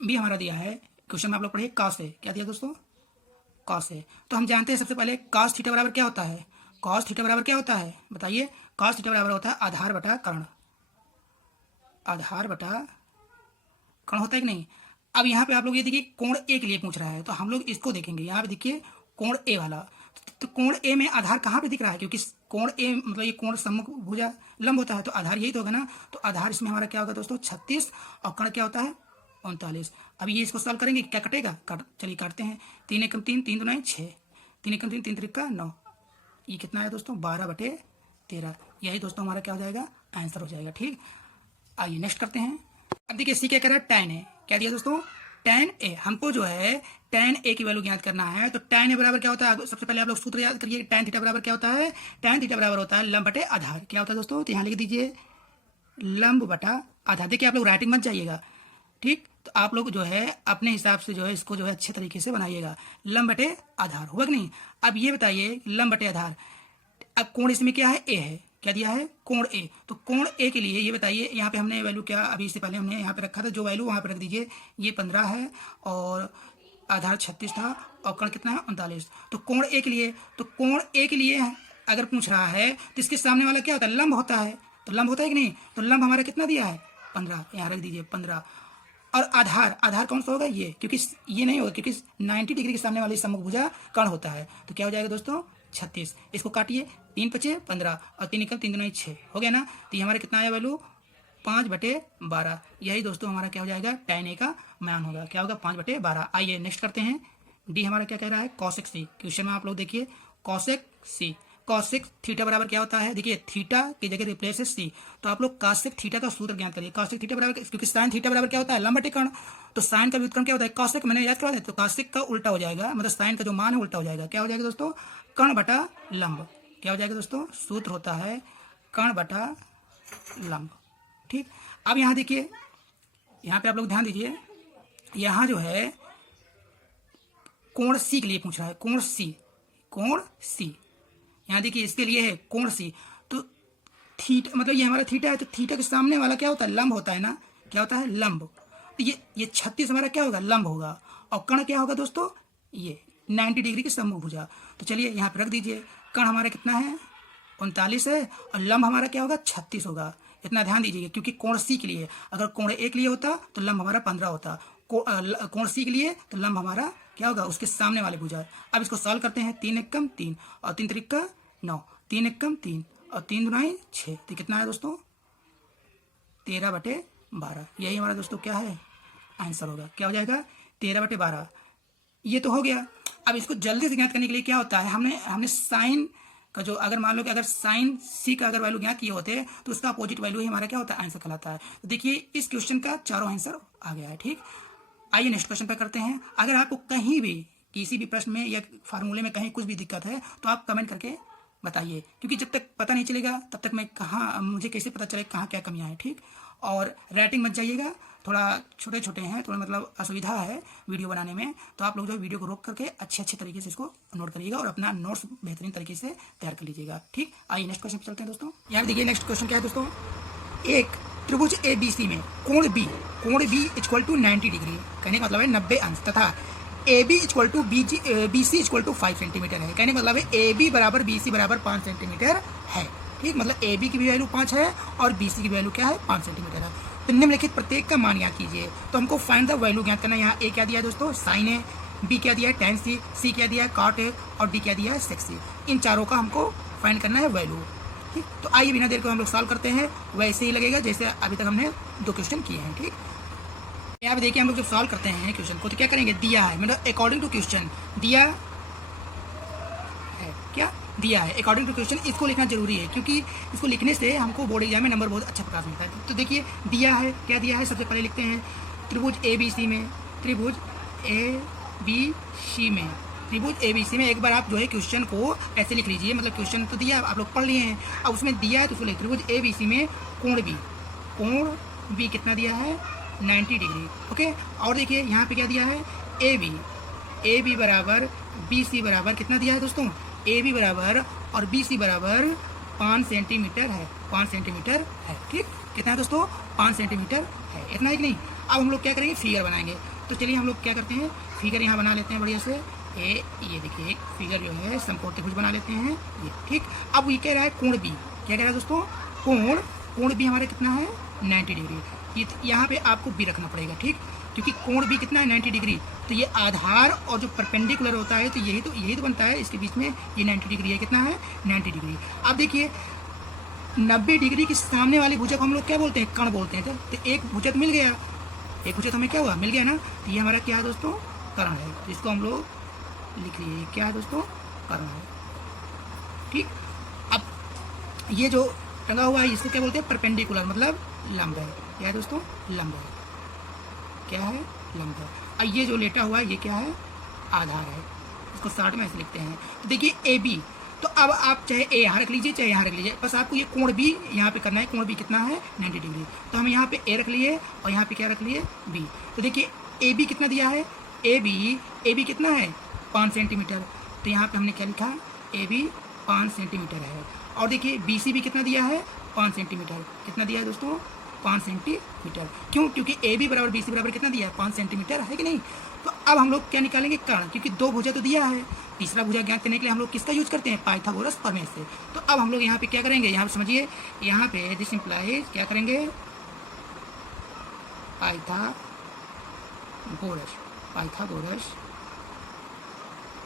B हमारा दिया है, क्वेश्चन में आप लोग पढ़िए, कॉस है, क्या दिया दोस्तों, कॉस है। तो हम जानते हैं सबसे पहले कॉस थीटा बराबर क्या होता है, कॉस थीटा बराबर क्या होता है, बताइए। कॉस थीटा बराबर होता है आधार बटा कर्ण, आधार बटा कर्ण होता है कि नहीं। अब यहाँ पे आप लोग ये देखिए कोण A के लिए पूछ रहा है, तो हम लोग इसको देखेंगे। यहाँ पे देखिए कोण A वाला, तो कोण A में आधार कहाँ पे दिख रहा है, क्योंकि कोण A मतलब ये कोण सम्मुख भुजा लंब होता है, तो आधार यही तो होगा ना। तो आधार इसमें हमारा क्या होगा दोस्तों, 36 और कर्ण क्या होता है, 39। अब ये इसको सॉल्व करेंगे, क्या कटेगा, चलिए काटते हैं। 3 एकम 3, 3 दूना 6, 3 एकम 3, 3 त्रिक का 9। ये कितना है दोस्तों, 12 बटे 13। यही दोस्तों हमारा क्या हो जाएगा, आंसर हो जाएगा, ठीक। आइए नेक्स्ट करते हैं। अब देखिए C क्या कह रहा है, tan है, क्या दिया दोस्तों, tan A। हमको जो है tan A की वैल्यू ज्ञात करना है। तो tan A बराबर क्या होता है, सबसे पहले आप लोग सूत्र याद करिए। tan थीटा बराबर क्या होता है, tan थीटा बराबर होता है लंब बटे आधार। क्या होता है दोस्तों, तो यहाँ लिख दीजिए लंब बटा आधार। देखिए आप लोग राइटिंग मत जाइएगा, ठीक। तो आप लोग जो है अपने हिसाब से जो है इसको जो है अच्छे तरीके से बनाइएगा। लंब बटे आधार हुआ कि नहीं। अब ये बताइए लंब बटे आधार, अब कोण इसमें क्या है, A है, क्या दिया है, कोण A। तो कोण A के लिए ये बताइए, यहाँ पे हमने वैल्यू क्या अभी इससे पहले हमने यहाँ पे रखा था, जो वैल्यू वहाँ पे रख दीजिए। ये 15 है और आधार 36 था और कर्ण कितना है, 39। तो कोण A के लिए, तो कोण A के लिए अगर पूछ रहा है तो इसके सामने वाला क्या होता है, लंब होता है। तो लंब होता है कि नहीं, तो लंब हमारा कितना दिया है, 15, यहाँ रख दीजिए 15। और आधार, आधार कौन सा होगा, ये, क्योंकि ये नहीं होगा, क्योंकि 90 डिग्री के सामने वाली सम्मुख भुजा कर्ण होता है। तो क्या हो जाएगा दोस्तों, 36। इसको काटिए, 3 बचे 15 और 3 एकम 3 दूना 6 हो गया ना। तो ये हमारा कितना आया वैल्यू, 5 बटे 12। यही दोस्तों हमारा क्या हो जाएगा, tan A का मान होगा, क्या होगा, 5 बटे 12। आइए नेक्स्ट करते हैं। D हमारा क्या कह रहा है, कॉसेक C। क्वेश्चन में आप लोग देखिए कॉसेक C, कॉसेक थीटा बराबर क्या होता है, देखिए थीटा की जगह रिप्लेस है C। तो आप लोग कॉसेक थीटा का सूत्र ज्ञात करिए। कॉसेक थीटा बराबर, क्योंकि साइन थीटा बराबर क्या होता है, लंब बटे कर्ण। तो साइन का व्युत्क्रम क्या होता है, कॉसेक, मैंने याद करवा दिया। तो कॉसेक का उल्टा हो जाएगा, मतलब साइन का जो मान है उल्टा हो जाएगा। क्या हो जाएगा दोस्तों, कर्ण बटा लंब, क्या हो जाएगा दोस्तों, सूत्र होता है कर्ण बटा लंब। ठीक, अब यहाँ देखिए, यहाँ पे आप लोग ध्यान दीजिए, यहाँ जो है कोण सी के लिए पूछ रहा है, कोण सी। यहाँ देखिए इसके लिए है कोण सी, तो थीटा मतलब ये हमारा थीटा है, तो थीटा के सामने वाला क्या होता है, लंब होता है ना, क्या होता है, लंब। तो ये 36 हमारा क्या होगा, लंब होगा। और कर्ण क्या होगा दोस्तों, ये 90 डिग्री की समभुजा। तो चलिए यहाँ पे रख दीजिए, कर्ण हमारा कितना है, 39 है, और लंब हमारा क्या होगा, 36 होगा। इतना ध्यान दीजिए, क्योंकि कोण सी के लिए, अगर कोण ए के लिए होता तो लंब हमारा 15 होता, कोण सी के लिए तो लंब हमारा क्या होगा, उसके सामने वाले भुजा। अब इसको सॉल्व करते हैं, 3 एकम 3 और 3 त्रिका 9, 3 एकम 3 और 3 दुनाई 6, तो कितना है दोस्तों, 13/12। यही हमारा दोस्तों क्या है, आंसर होगा। क्या हो जाएगा, 13/12। ये तो हो गया। अब इसको जल्दी से ज्ञात करने के लिए क्या होता है, हमने साइन का जो, अगर मान लो कि अगर साइन सी का अगर वैल्यू ज्ञात किए होते हैं तो उसका अपोजिट वैल्यू ही हमारा क्या होता है, आंसर कहलाता है। तो देखिए इस क्वेश्चन का चारों आंसर आ गया है। ठीक, आइए नेक्स्ट क्वेश्चन पर करते हैं। अगर आपको कहीं भी किसी भी प्रश्न में या फार्मूले में कहीं कुछ भी दिक्कत है तो आप कमेंट करके बताइए, क्योंकि जब तक पता नहीं चलेगा तब तक मुझे कैसे पता चले कहाँ क्या कमियाँ हैं। ठीक, और राइटिंग मत जाइएगा, थोड़ा छोटे हैं, थोड़ा मतलब असुविधा है वीडियो बनाने में, तो आप लोग जो वीडियो को रोक करके अच्छे तरीके से इसको नोट करिएगा और अपना नोट्स बेहतरीन तरीके से तैयार कर लीजिएगा। ठीक, आइए नेक्स्ट क्वेश्चन पर चलते हैं दोस्तों। यहाँ देखिए नेक्स्ट क्वेश्चन क्या है दोस्तों, एक त्रिभुज ABC में कोण B इक्वल टू 90 डिग्री, कहने का मतलब है 90 अंश, तथा AB equal to BC equal to 5 centimetre है। कहने का मतलब है AB बराबर BC बराबर 5 सेंटीमीटर है। ठीक, मतलब AB की भी वैल्यू 5 है और BC की वैल्यू क्या है, 5 सेंटीमीटर है। तो निम्नलिखित प्रत्येक का मान ज्ञात कीजिए। तो हमको फाइंड द वैल्यू ज्ञात करना है। यहाँ A क्या दिया है दोस्तों, साइन है, B क्या दिया है, tan C, C क्या दिया है, cot है, और D क्या दिया है, sec C। इन चारों का हमको फाइंड करना है वैल्यू। ठीक, तो आइए बिना देर को हम लोग सॉल्व करते हैं, वैसे ही लगेगा जैसे अभी तक हमने 2 क्वेश्चन किए हैं। ठीक, यहाँ पे देखिए हम लोग जब सॉल्व करते हैं क्वेश्चन को तो क्या करेंगे, दिया है मतलब अकॉर्डिंग टू क्वेश्चन दिया है, क्या दिया है अकॉर्डिंग टू क्वेश्चन, इसको लिखना जरूरी है, क्योंकि इसको लिखने से हमको बोर्ड एग्जाम में नंबर बहुत अच्छा प्रकार मिलता है। तो देखिए दिया है, क्या दिया है, सबसे पहले लिखते हैं त्रिभुज ABC में, त्रिभुज ABC में एक बार आप जो है क्वेश्चन को ऐसे लिख लीजिए, मतलब क्वेश्चन तो दिया आप लोग पढ़ लिए हैं, अब उसमें दिया है तो उसको त्रिभुज ABC में कोण B कितना दिया है, 90 डिग्री। ओके, और देखिए यहाँ पे क्या दिया है, AB बराबर BC बराबर कितना दिया है दोस्तों, AB बराबर और BC बराबर 5 सेंटीमीटर है, 5 सेंटीमीटर है। ठीक, कितना है दोस्तों, 5 सेंटीमीटर है। इतना ही नहीं, अब हम लोग क्या करेंगे, फिगर बनाएंगे। तो चलिए हम लोग क्या करते हैं, फिगर यहाँ बना लेते हैं बढ़िया से। ये देखिए एक फिगर जो है समकोण त्रिभुज बना लेते हैं ये। ठीक, अब ये कह रहा है कोण B, क्या कह रहा है दोस्तों, कोण B हमारा कितना है, 90 डिग्री। यहाँ पे आपको B रखना पड़ेगा। ठीक, क्योंकि कोण B कितना है, 90 डिग्री, तो ये आधार और जो परपेंडिकुलर होता है तो यही तो बनता है इसके बीच में, ये 90 डिग्री है। कितना है, 90 डिग्री। अब देखिए 90 डिग्री के सामने वाली भुजा को हम लोग क्या बोलते हैं, कर्ण बोलते हैं। तो एक भुजा तो मिल गया, एक भुजा तो हमें क्या हुआ, मिल गया ना। तो ये हमारा क्या है दोस्तों, कर्ण है। तो इसको हम लोग लिख लीजिए, क्या है दोस्तों, कर्ण है। ठीक, अब ये जो टंगा हुआ है इसको क्या बोलते हैं, परपेंडिकुलर, मतलब लंब है। क्या है दोस्तों, लंब है। क्या है, लंब है। और ये जो लेटा हुआ है ये क्या है, आधार है। इसको शॉर्ट में ऐसे लिखते हैं। तो देखिए AB, तो अब आप चाहे A यहाँ रख लीजिए चाहे यहाँ रख लीजिए, बस आपको ये कोण B यहाँ पे करना है। कोण B कितना है, 90 डिग्री। तो हम यहाँ पे A रख लिए और यहाँ पे क्या रख लिए, B। तो देखिए AB कितना दिया है, AB कितना है, 5 सेंटीमीटर। तो यहाँ पे हमने क्या लिखा, AB 5 सेंटीमीटर है। और देखिए BC भी कितना दिया है, 5 सेंटीमीटर। कितना दिया है दोस्तों, 5 सेंटीमीटर। क्यों, क्योंकि AB बराबर BC बराबर कितना दिया है, 5 सेंटीमीटर है कि नहीं। तो अब हम लोग क्या निकालेंगे, कर्ण, क्योंकि 2 भुजा तो दिया है, तीसरा भुजा ज्ञात करने के लिए हम लोग किसका यूज करते हैं, पाइथागोरस प्रमेय से। तो अब हम लोग यहाँ पे क्या करेंगे, यहाँ पे समझिए, यहाँ पे दिस इंप्लाइज क्या करेंगे, पाइथागोरस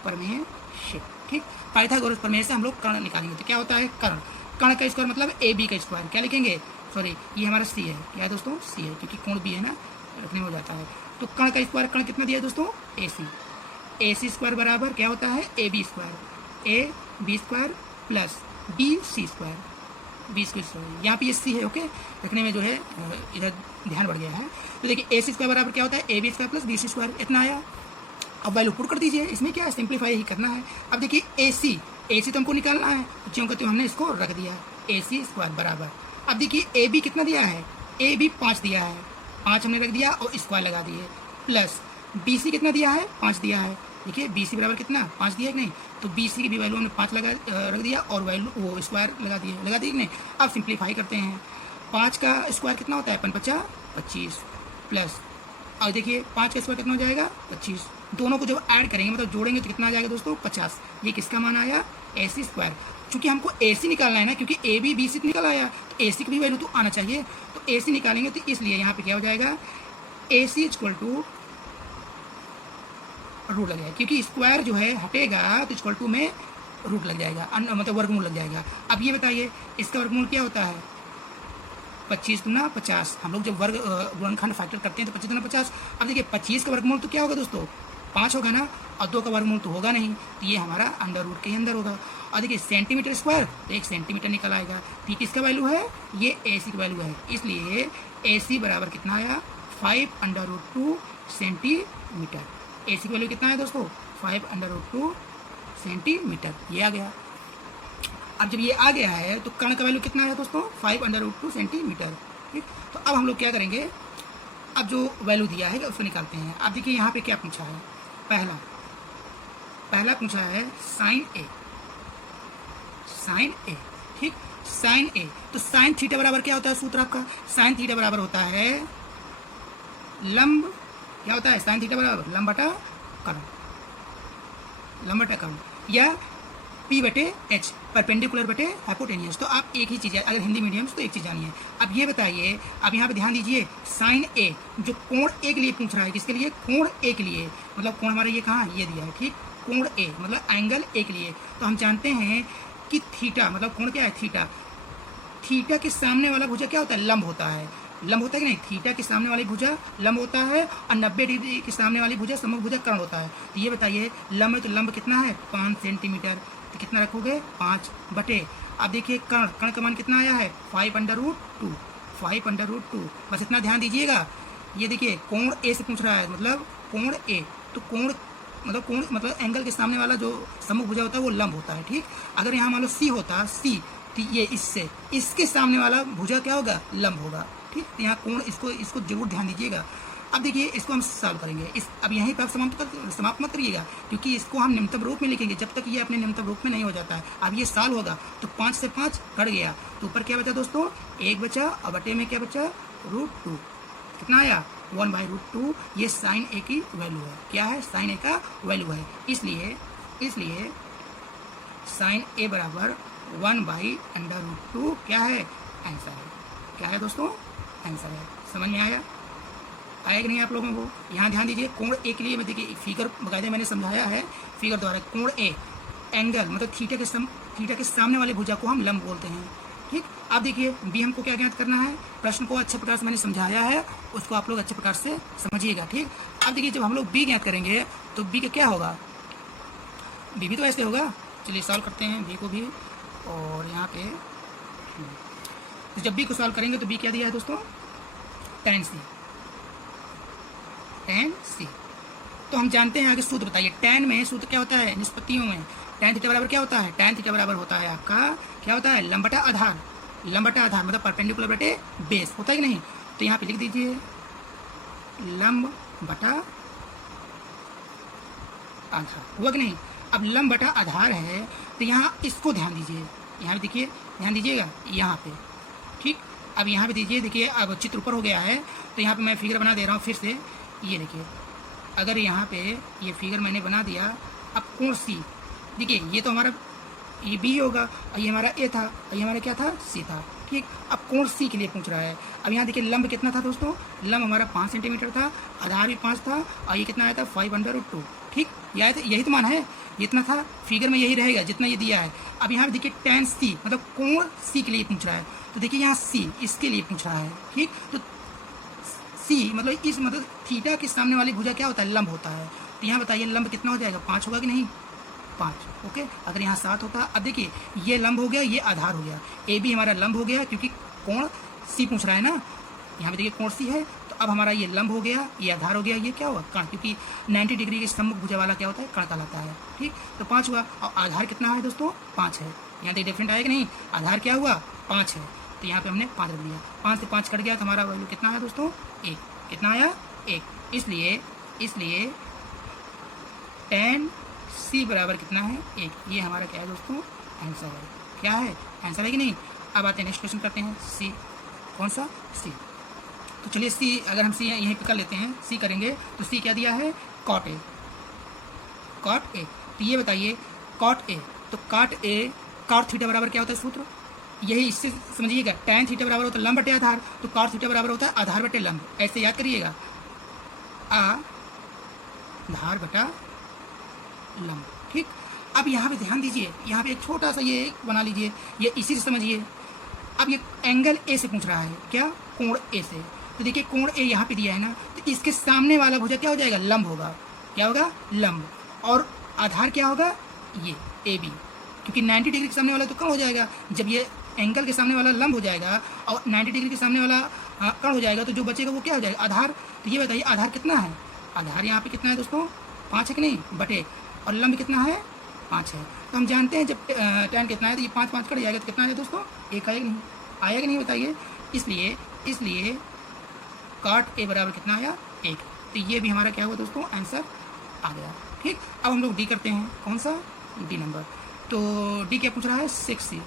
प्रमेय से। ठीक, पाइथागोरस प्रमेय से हम लोग कर्ण निकालेंगे। तो क्या होता है, कर्ण का स्क्वायर मतलब AB का स्क्वायर। क्या लिखेंगे, सॉरी ये हमारा C है। क्या है दोस्तों, C है, क्योंकि कोण B है ना, रखने में हो जाता है। तो कर्ण का स्क्वायर, कर्ण कितना दिया है दोस्तों, AC स्क्वायर बराबर क्या होता है, AB square plus BC square. यहाँ पे ये C है। ओके, रखने में जो है इधर ध्यान बढ़ गया है। तो देखिए AC स्क्वायर बराबर क्या होता है, AB square plus BC square, इतना आया। अब वैल्यू पुट कर दीजिए, इसमें क्या है, सिंप्लीफाई ही करना है। अब देखिए AC तो हमको निकालना है, तो क्यों कहते हमने इसको रख दिया, AC² बराबर। अब देखिए AB कितना दिया है, AB 5 दिया है, 5 हमने रख दिया और स्क्वायर लगा दिए, प्लस BC कितना दिया है, 5 दिया है। देखिए BC बराबर कितना, 5 दिया है कि नहीं, तो BC की भी वैल्यू हमने 5 रख दिया और वैल्यू वो स्क्वायर लगा दिए कि नहीं। अब सिंप्लीफाई करते हैं, 5 का स्क्वायर कितना होता है, 5×5 = 25, प्लस और देखिए 5 का स्क्वायर कितना हो जाएगा, 25। दोनों को जब ऐड करेंगे मतलब जोड़ेंगे तो कितना आ जाएगा दोस्तों, 50। ये किसका मान आया, AC²। चूंकि हमको AC निकालना है ना, क्योंकि AB BC निकल आया, तो AC की भी वैल्यू तो आना चाहिए, तो AC निकालेंगे, तो इसलिए यहाँ पे क्या हो जाएगा, AC = रूट लग जाएगा, क्योंकि स्क्वायर जो है हटेगा तो = में रूट लग जाएगा, मतलब वर्गमूल लग जाएगा। अब ये बताइए इसका वर्गमूल क्या होता है, 25 × 50। हम लोग जब गुणनखंड फैक्टर करते हैं तो 25 × 50। अब देखिए 25 का वर्गमूल तो क्या होगा दोस्तों, 5 होगा ना, और 2 का वर्गमूल तो होगा नहीं, तो ये हमारा अंडर रूट के अंदर होगा। और देखिए सेंटीमीटर², तो 1 सेंटीमीटर निकल आएगा। ठीक, किसका वैल्यू है, ये AC की वैल्यू है, इसलिए AC बराबर कितना आया, 5√2 सेंटीमीटर। AC की वैल्यू कितना है दोस्तों, 5√2 सेंटीमीटर, ये आ गया। अब जब ये आ गया है तो कर्ण का वैल्यू कितना है दोस्तों, 5√2 सेंटीमीटर। ठीक, तो अब हम लोग क्या करेंगे, अब जो वैल्यू दिया है उसको निकालते हैं। अब देखिए यहाँ पे क्या पूछा है, पहला पूछा है sin A। ठीक, sin A, तो sin थीटा बराबर क्या होता है, सूत्र आपका sin थीटा बराबर होता है लंब, क्या होता है, sin थीटा बराबर लंब बटा कर्ण, या P/H, परपेंडिकुलर बटे हाइपोटेनियस। तो आप एक ही चीज़ है, अगर हिंदी मीडियम तो एक चीज़ जानिए। अब ये बताइए, अब यहाँ पे ध्यान दीजिए, sin A जो कोण A के लिए पूछ रहा है, किसके लिए, कोण A के लिए, मतलब कोण हमारा ये कहाँ, ये दिया है। ठीक, कोण A मतलब एंगल A के लिए, तो हम जानते हैं कि थीटा मतलब कोण क्या है, थीटा के सामने वाला भुजा क्या होता है, लंब होता है, लंब होता है कि नहीं, थीटा के सामने वाली भुजा लंब होता है और 90 डिग्री के सामने वाली भुजा सम्मुख भुजा कर्ण होता है। तो ये बताइए लंब है, तो लंब कितना है, 5 सेंटीमीटर, तो कितना रखोगे, 5 बटे, अब देखिए कर्ण का मान कितना आया है, 5√2, बस इतना ध्यान दीजिएगा। ये देखिए कोण A से पूछ रहा है, मतलब कोण A, तो कोण मतलब एंगल के सामने वाला जो सम्मुख भुजा होता है वो लंब होता है। ठीक, अगर यहाँ मान लो C होता, C, तो ये इसके सामने वाला भुजा क्या होगा, लंब होगा। ठीक, तो यहाँ कोण, इसको जरूर ध्यान दीजिएगा। अब देखिए इसको हम सॉल्व करेंगे, अब यहीं पर आप समाप्त मत करिएगा, क्योंकि इसको हम निम्नतम रूप में लिखेंगे जब तक ये अपने निम्नतम रूप में नहीं हो जाता है। अब ये सॉल्व होगा तो 5 से 5 कट गया, तो ऊपर क्या बचा दोस्तों, 1 बचा, और बटे में क्या बचा, √2, कितना आया, 1/√2। ये sin A की वैल्यू है, क्या है, sin A का वैल्यू है, इसलिए sin A बराबर 1/√2 क्या है, आंसर है। क्या है दोस्तों, आंसर है। समझ में आया कि नहीं आप लोगों को। यहाँ ध्यान दीजिए, कोण A के लिए मैं देखिए फिगर बकायदे मैंने समझाया है, फिगर द्वारा कोण A एंगल मतलब थीटा के सामने वाले भुजा को हम लंब बोलते हैं। ठीक, अब देखिए B हमको क्या ज्ञात करना है, प्रश्न को अच्छे प्रकार से मैंने समझाया है, उसको आप लोग अच्छे प्रकार से समझिएगा। ठीक, अब देखिए जब हम लोग B ज्ञात करेंगे तो B का क्या होगा, B भी तो ऐसे होगा। चलिए सॉल्व करते हैं B को भी, और यहाँ पे तो जब B को सॉल्व करेंगे तो B क्या दिया है दोस्तों, tan C। तो हम जानते हैं आगे सूत्र बताइए, tan में सूत्र क्या होता है, निष्पत्तियों में tan थीटा बराबर क्या होता है, tan थीटा बराबर होता है आपका क्या होता है, लंब बटा आधार मतलब परपेंडिकुलर बटे बेस, होता है कि नहीं। तो यहाँ पे लिख दीजिए लंब बटा आधार, हुआ कि नहीं। अब लंब बटा आधार है तो यहाँ इसको ध्यान दीजिए, यहाँ देखिए ध्यान दीजिएगा यहाँ पे। ठीक, अब यहाँ पे देखिए अब चित्र ऊपर हो गया है, तो यहाँ पे मैं फिगर बना दे रहा हूँ फिर से। ये देखिए, अगर यहाँ पे ये फिगर मैंने बना दिया, अब कोण C देखिए, ये तो हमारा ये B होगा, और ये हमारा A था, और ये हमारा क्या था, C था। ठीक, अब कोण C के लिए पूछ रहा है। अब यहाँ देखिए लंब कितना था दोस्तों, लंब हमारा 5 सेंटीमीटर था, आधार भी 5 था, और ये कितना आया था, 5/√2। ठीक, यही तो मान है, जितना था फिगर में यही रहेगा जितना ये दिया है। अब यहाँ पे देखिए tan C मतलब कोण C के लिए पूछ रहा है, तो देखिए यहाँ C इसके लिए पूछ रहा है। ठीक, तो C मतलब थीटा के सामने वाली भुजा क्या होता है, लंब होता है। तो यहाँ बताइए लंब कितना हो जाएगा, 5 होगा कि नहीं, 5। ओके, अगर यहाँ 7 होता, अब देखिए ये लंब हो गया, ये आधार हो गया, AB हमारा लंब हो गया, क्योंकि कोण C पूछ रहा है ना। यहाँ पे देखिए कोण C है, तो तो अब हमारा ये लंब हो गया, ये आधार हो गया, ये क्या हुआ कण, क्योंकि 90 डिग्री के सम्मुख भुजा वाला क्या होता है कण कहलाता है। ठीक, तो 5 हुआ। और आधार कितना है दोस्तों 5 है। यहाँ देखिए डिफरेंट आया कि नहीं, आधार क्या हुआ 5 है, तो यहाँ पे हमने 5 रख दिया। 5 से 5 कट गया तो हमारा वैल्यू कितना आया दोस्तों 1। कितना आया 1। इसलिए tan c बराबर कितना है 1। ये हमारा क्या है दोस्तों आंसर है। क्या है आंसर है कि नहीं। अब आते हैं नेक्स्ट क्वेश्चन करते हैं सी। कौन सा सी। तो चलिए सी अगर हम सी यहीं पे कर लेते हैं, सी करेंगे तो सी क्या दिया है cot a। cot a, तो ये बताइए cot a, तो cot थीटा बराबर क्या होता है सूत्र, यही इससे समझिएगा। tan थीटा बराबर होता है लंब बटे आधार, तो cot थीटा बराबर होता है आधार बटे लंब। ऐसे याद करिएगा, आधार बटा लंब। ठीक, अब यहाँ पे ध्यान दीजिए, यहाँ पे एक छोटा सा ये बना लीजिए, ये इसी से समझिए। अब ये एंगल ए से पूछ रहा है, क्या कोण ए से। तो देखिए कोण ए यहाँ पे दिया है ना, तो इसके सामने वाला भुजा क्या हो जाएगा लंब होगा। क्या होगा लंब। और आधार क्या होगा ये ए बी, क्योंकि 90 डिग्री के सामने वाला तो कण हो जाएगा। जब ये एंगल के सामने वाला लंब हो जाएगा और 90 डिग्री के सामने वाला कण हो जाएगा, तो जो बचेगा वो क्या हो जाएगा आधार। तो ये बताइए आधार कितना है, आधार यहाँ पे कितना है दोस्तों 5 है कि नहीं बटे, और लंब कितना है 5 है। तो हम जानते हैं जब tan कितना है तो ये 5 5 कट जाएगा, तो कितना है दोस्तों 1 आएगा नहीं, आया कि नहीं बताइए। इसलिए cot a बराबर कितना आया 1। तो ये भी हमारा क्या हुआ दोस्तों आंसर आ गया। ठीक, अब हम लोग डी करते हैं। कौन सा डी नंबर। तो डी क्या पूछ रहा है 6C।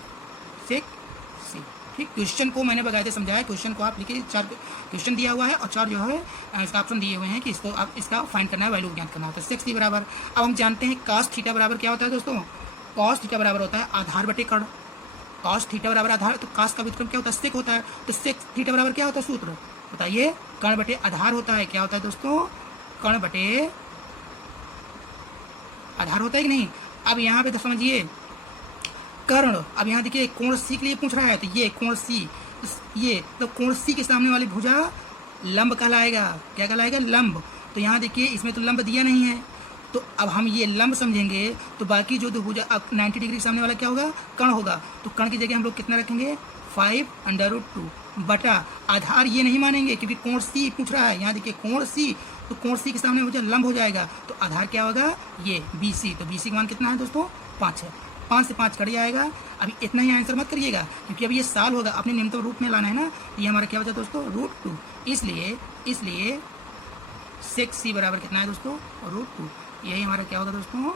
ठीक, क्वेश्चन को मैंने बकायदे समझाया। क्वेश्चन को आप लिखिए, 4 क्वेश्चन दिया हुआ है और 4 जो है इसका ऑप्शन दिए हुए हैं कि इसको आप इसका फाइंड करना है, वैल्यू ज्ञात करना होता है। 6C बराबर, अब हम जानते हैं cos थीटा बराबर क्या होता है दोस्तों, cos थीटा बराबर होता है आधार बटे कण। cos थीटा बराबर आधार, तो cos का व्युत्क्रम क्या होता है sec होता है, तो sec थीटा बराबर क्या होता है सूत्र बताइए, कण बटे आधार होता है। क्या होता है दोस्तों कण बटे आधार होता है कि नहीं। अब यहाँ पे तो समझिए कर्ण, अब यहाँ देखिए कोण सी के लिए पूछ रहा है, तो ये कोण सी, ये तो कोण सी के सामने वाली भुजा लंब कहलाएगा। क्या कहलाएगा लंब। तो यहाँ देखिए इसमें तो लंब दिया नहीं है, तो अब हम ये लंब समझेंगे, तो बाकी जो दो भुजा अब 90 डिग्री के सामने वाला क्या होगा कण होगा। तो कण की जगह हम लोग कितना रखेंगे 5√2 बटा आधार ये नहीं मानेंगे क्योंकि कोण सी पूछ रहा है। यहाँ देखिए कोण सी, तो कोण सी के सामने मुझे लंब हो जाएगा, तो आधार क्या होगा ये BC। तो BC का मान कितना है दोस्तों 5 है। 5 से 5 कट जाएगा। अभी इतना ही आंसर मत करिएगा क्योंकि अभी ये साल होगा, अपने न्यूनतम रूप में लाना है ना। तो ये हमारा क्या बचा दोस्तों √2। इसलिए 6C बराबर कितना है दोस्तों √2। यही हमारा क्या होगा दोस्तों,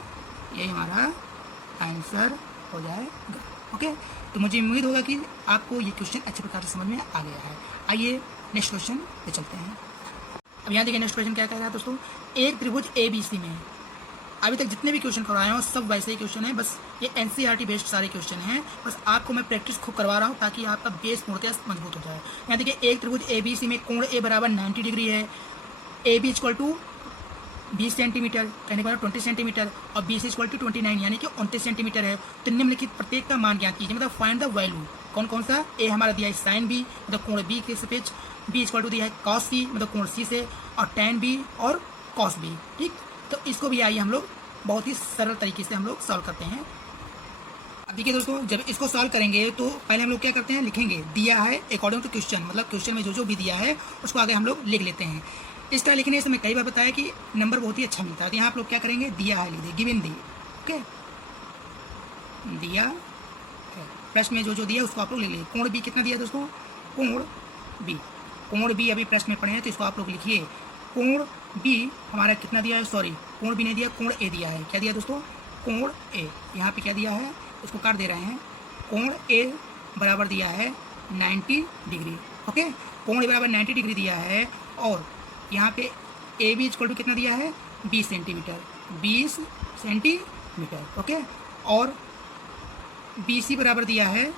यही हमारा आंसर हो जाएगा। ओके, तो मुझे उम्मीद होगा कि आपको ये क्वेश्चन अच्छे प्रकार से समझ में आ गया है। आइए नेक्स्ट क्वेश्चन पे चलते हैं। अब यहाँ देखिए नेक्स्ट क्वेश्चन क्या कह रहा है दोस्तों, एक त्रिभुज ABC में, अभी तक जितने भी क्वेश्चन करवाए हैं सब वैसे ही क्वेश्चन है, बस ये NCERT बेस्ड सारे क्वेश्चन हैं। बस आपको मैं प्रैक्टिस खूब करवा रहा हूँ ताकि आपका बेस पूर्णतः मजबूत हो जाए। यहाँ देखिए एक त्रिभुज ABC में कोण A बराबर 90 डिग्री है, AB इक्वल टू 20 सेंटीमीटर, कहने का मतलब 20 सेंटीमीटर, और BC इक्वल टू 29 यानी कि 29 सेंटीमीटर है। तो निम्नलिखित प्रत्येक का मान ज्ञात कीजिए, मतलब फाइंड द वैल्यू। कौन कौन सा, A हमारा दिया है sin B मतलब कोण B के सापेक्ष, B इक्वल टू दिया है cos C मतलब कोण C से, और tan B और cos B। ठीक, तो इसको भी आइए हम लोग बहुत ही सरल तरीके से हम लोग सॉल्व करते हैं। अब देखिए दोस्तों, जब इसको सॉल्व करेंगे तो पहले हम लोग क्या करते हैं, लिखेंगे दिया है अकॉर्डिंग टू क्वेश्चन, मतलब क्वेश्चन में जो भी दिया है उसको आगे हम लोग लिख लेते हैं। इस तरह लिखने से मैं कई बार बताया कि नंबर बहुत ही अच्छा मिलता है। तो यहाँ आप लोग क्या करेंगे, दिया है लिख दिए, गिवन दी। ओके, दिया प्रश्न में जो दिया उसको आप लोग लिख लीजिए। कोण B कितना दिया दोस्तों, कोण B अभी प्रश्न में पढ़े हैं तो इसको आप लोग लिखिए। कोण B हमारा कितना दिया है, सॉरी कोण B नहीं दिया, कोण A दिया है। क्या दिया दोस्तों, कोण A। यहाँ पे क्या दिया है, इसको काट दे रहे हैं। कोण A बराबर दिया है 90 डिग्री। ओके, कोण A बराबर 90 डिग्री दिया है, और यहाँ पे AB इक्वल टू कितना दिया है 20 सेंटीमीटर, 20 सेंटीमीटर। ओके, और BC बराबर दिया है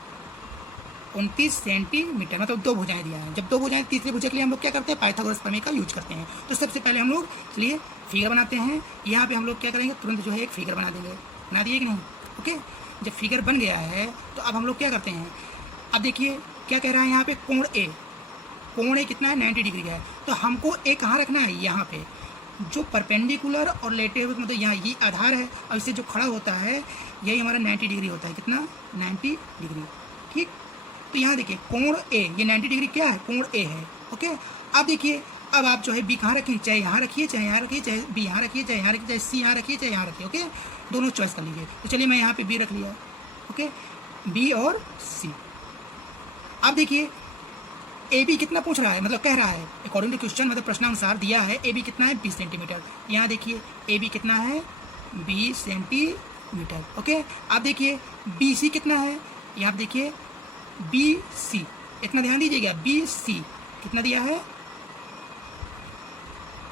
29 सेंटीमीटर, मतलब 2 भुजाएं दिया है। जब 2 भुजाएं, तीसरी भुजा के लिए हम लोग क्या करते हैं, पाइथागोरस प्रमेय का यूज करते हैं। तो सबसे पहले हम लोग चलिए फिगर बनाते हैं। यहाँ पे हम लोग क्या करेंगे, तुरंत जो है एक फिगर बना देंगे। बना दिए कि नहीं। ओके, जब फिगर बन गया है तो अब हम लोग क्या करते हैं, अब देखिए क्या कह रहा है यहाँ पे, कोण A कितना है 90 डिग्री का है। तो हमको A कहाँ रखना है, यहाँ पे जो परपेंडिकुलर और लेटे हुए, मतलब यहाँ ये आधार है और इससे जो खड़ा होता है यही हमारा 90 डिग्री होता है। कितना 90 डिग्री। ठीक, तो यहाँ देखिए कोण A, ये 90 डिग्री क्या है, कोण A है। ओके, अब देखिए अब आप जो है बी कहाँ रखें, चाहे यहाँ रखिए, चाहे यहाँ रखिए, चाहे बी यहाँ रखिए, चाहे यहाँ रखिए, चाहे सी यहाँ रखिए, चाहे यहाँ रखिए। ओके, दोनों चॉइस कर लीजिए। तो चलिए मैं यहाँ पे बी रख लिया। ओके, बी और सी। अब देखिए ए बी कितना पूछ रहा है, मतलब कह रहा है अकॉर्डिंग टू क्वेश्चन, मतलब प्रश्नानुसार दिया है ए बी कितना है 20 सेंटीमीटर। यहाँ देखिए ए बी कितना है 20 सेंटीमीटर। ओके, अब देखिए बी सी कितना है, यहाँ आप देखिए बी सी, इतना ध्यान दीजिएगा, बी सी कितना दिया है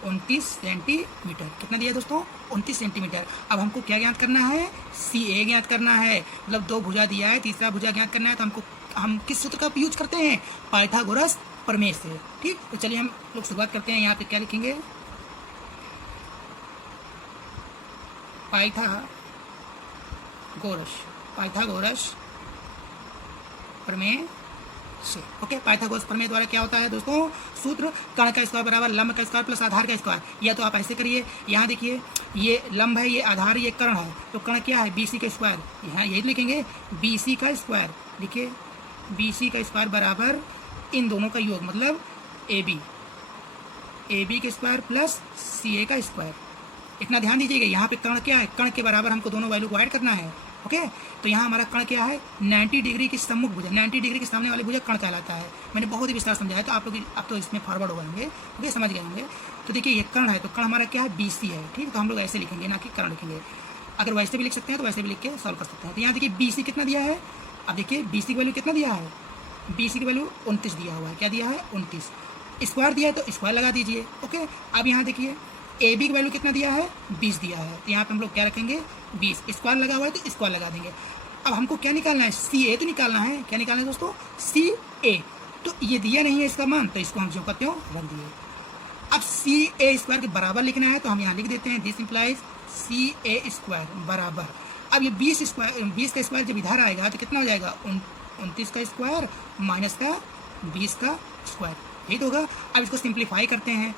29 सेंटीमीटर। कितना दिया है दोस्तों 29 सेंटीमीटर। अब हमको क्या ज्ञात करना है, सी ए ज्ञात करना है, मतलब 2 भुजा दिया है, तीसरा भुजा ज्ञात करना है। तो हमको हम किस सूत्र का यूज करते हैं, पाइथागोरस प्रमेय से। ठीक, तो चलिए हम लोग शुरुआत करते हैं। यहाँ पे क्या लिखेंगे, पाइथागोरस प्रमेय से। ओके, पाइथागोरस प्रमेय द्वारा क्या होता है दोस्तों, सूत्र कर्ण का स्क्वायर बराबर लंब का स्क्वायर प्लस आधार का स्क्वायर। या तो आप ऐसे करिए, यहाँ देखिए ये लंब है, ये आधार, ये कर्ण है, तो कर्ण क्या है BC का स्क्वायर, यहाँ यही लिखेंगे BC का स्क्वायर। देखिए BC का स्क्वायर बराबर इन दोनों का योग, मतलब AB का स्क्वायर प्लस CA का स्क्वायर। इतना ध्यान दीजिएगा, यहाँ पे कर्ण क्या है, कर्ण के बराबर हमको दोनों वैल्यू को ऐड करना है। ओके, तो यहाँ हमारा कर्ण क्या है 90 डिग्री की सम्मुख भुजा, 90 डिग्री के सामने वाली भुजा कर्ण कहलाता है। मैंने बहुत ही विस्तार समझाया, तो आप लोग अब तो इसमें फॉरवर्ड हो गए। ओके, समझ गए होंगे। तो देखिए ये कर्ण है, तो कर्ण हमारा क्या है BC है। ठीक, तो हम लोग ऐसे लिखेंगे, ना कि कर्ण लिखेंगे। अगर वैसे भी लिख सकते हैं तो वैसे भी लिख के सॉल्व कर सकते हैं। तो यहाँ देखिए BC कितना दिया है, अब देखिए BC की वैल्यू कितना दिया है, BC की वैल्यू 29 दिया हुआ है। क्या दिया है 29, स्क्वायर दिया है तो स्क्वायर लगा दीजिए। ओके, अब यहाँ देखिए AB की वैल्यू कितना दिया है 20 दिया है, तो यहाँ पे हम लोग क्या रखेंगे 20, स्क्वायर लगा हुआ है तो स्क्वायर लगा देंगे। अब हमको क्या निकालना है, CA तो निकालना है। क्या निकालना है दोस्तों, CA। तो ये दिया नहीं है इसका मान, तो इसको हम जो करते हो रख दिए। अब CA स्क्वायर के बराबर लिखना है, तो हम यहाँ लिख देते हैं दिस इम्प्लाइज CA स्क्वायर बराबर। अब ये 20 का स्क्वायर जब इधर आएगा तो कितना हो जाएगा 29 का स्क्वायर माइनस का 20 का स्क्वायर, यही तो होगा। अब इसको सिंप्लीफाई करते हैं।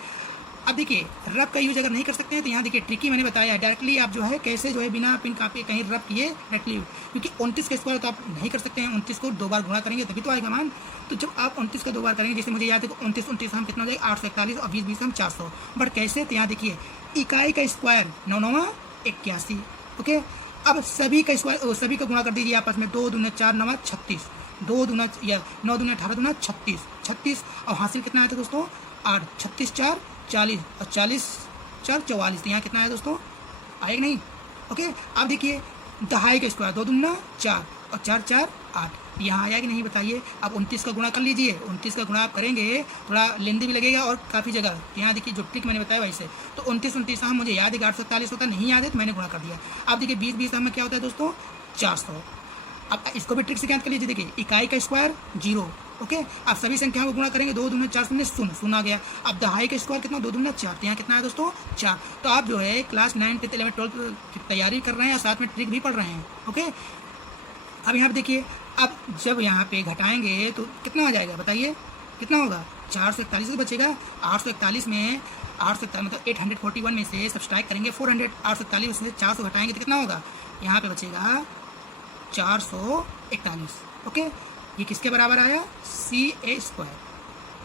अब देखिए रब का यूज अगर नहीं कर सकते हैं तो यहाँ देखिए ट्रिकी मैंने बताया, डायरेक्टली आप जो है कैसे जो है बिना पिन कापी कहीं रब किए डायरेक्टली, क्योंकि 29 का स्क्वायर तो आप नहीं कर सकते हैं, 29 को 2 बार गुणा करेंगे तभी तो आएगा मान। तो जब आप 29 का 2 बार करेंगे, जैसे मुझे याद है तो 29 हम कितना हो जाएगा 841 और 20 हम 400। बट कैसे, तो यहाँ देखिए इकाई का स्क्वायर 9 9 81। ओके, अब सभी का स्क्वायर, सभी का गुणा कर दीजिए आपस में, 2 दूना 4 9 36, 2 दूना या 9 दूना 18 दूना 36 और हासिल कितना आया था दोस्तों 8, 36 4 40 और 40 4 44। तो यहाँ कितना है दोस्तों, आएगा नहीं। ओके, अब देखिए दहाई का स्क्वायर 2 दूना 4 और 4 4 8, यहाँ आया कि नहीं बताइए। अब 29 का गुणा कर लीजिए, 29 का गुणा आप करेंगे थोड़ा लेंदी भी लगेगा और काफ़ी जगह। यहाँ देखिए जो ट्रिक मैंने बताया वैसे, तो 29 हम मुझे याद है 841 होता, नहीं याद है तो मैंने गुणा कर दिया। अब देखिए 20 में क्या होता है दोस्तों 400। अब इसको भी ट्रिक से ज्ञात कर लीजिए, देखिए इकाई का स्क्वायर 0। ओके, आप सभी संख्याओं को गुणा करेंगे, 2 दूना 4 शून्य आ गया। अब दहाई का स्क्वायर कितना 2 दूना 4, तो यहाँ कितना है दोस्तों 4। तो आप जो है क्लास 9 10 11 12 की तैयारी कर रहे हैं और साथ में ट्रिक भी पढ़ रहे हैं। ओके, अब यहाँ पे देखिए, अब जब यहाँ पे घटाएंगे तो कितना आ जाएगा बताइए, कितना होगा 441 से बचेगा। 841 में 841 मतलब 841 में से सब्सट्रैक्ट करेंगे 400, 841 में 400 घटाएंगे तो कितना होगा, यहाँ पे बचेगा 441। ओके, ये किसके बराबर आया CA स्क्वायर।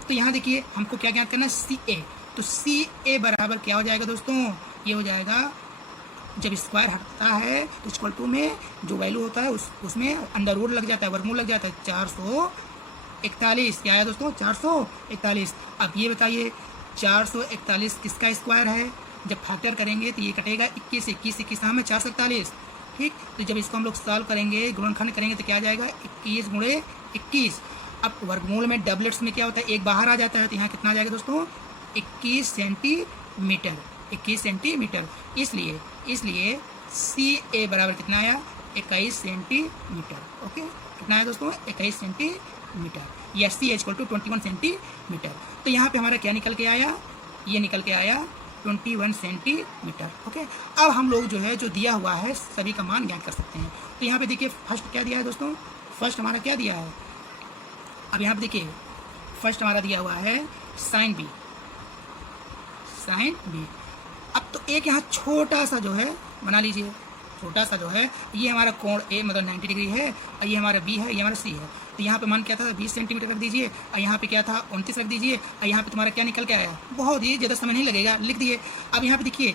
तो यहाँ देखिए हमको क्या ज्ञात करना है CA, तो CA बराबर क्या हो जाएगा दोस्तों, ये हो जाएगा जब स्क्वायर हटता है तो इक्वल टू में जो वैल्यू होता है उसमें अंडर रूट लग जाता है, वर्गमूल लग जाता है। 441 क्या है दोस्तों 441। अब ये बताइए 441 किसका स्क्वायर है, जब फैक्टर करेंगे तो ये कटेगा 21 में 441। ठीक, तो जब इसको हम लोग सॉल्व करेंगे, गुणनखंड करेंगे तो क्या आ जाएगा 21 गुणे 21। अब वर्गमूल में डबलेट्स में क्या होता है, एक बाहर आ जाता है, तो यहाँ कितना आ जाएगा दोस्तों 21 सेंटीमीटर, 21 सेंटीमीटर। इसलिए CA बराबर कितना आया 21 सेंटीमीटर। ओके, कितना आया दोस्तों 21 सेंटीमीटर, या C इक्वल टू 21 सेंटीमीटर। तो यहाँ पे हमारा क्या निकल के आया, ये निकल के आया 21 सेंटीमीटर। ओके, अब हम लोग जो है जो दिया हुआ है सभी का मान ज्ञात कर सकते हैं। तो यहाँ पे देखिए फर्स्ट क्या दिया है दोस्तों, फर्स्ट हमारा क्या दिया है, अब यहाँ पे देखिए फर्स्ट हमारा दिया हुआ है साइन बी। अब तो एक यहाँ छोटा सा जो है बना लीजिए, छोटा सा जो है ये हमारा कोण ए मतलब 90 डिग्री है, और ये हमारा बी है, ये हमारा सी है। तो यहाँ पे मान क्या था 20 सेंटीमीटर रख दीजिए, और यहाँ पे क्या था 29 रख दीजिए, और यहाँ पे तुम्हारा क्या निकल के आया, बहुत ही ज़्यादा समय नहीं लगेगा, लिख दिए। अब यहाँ पे देखिए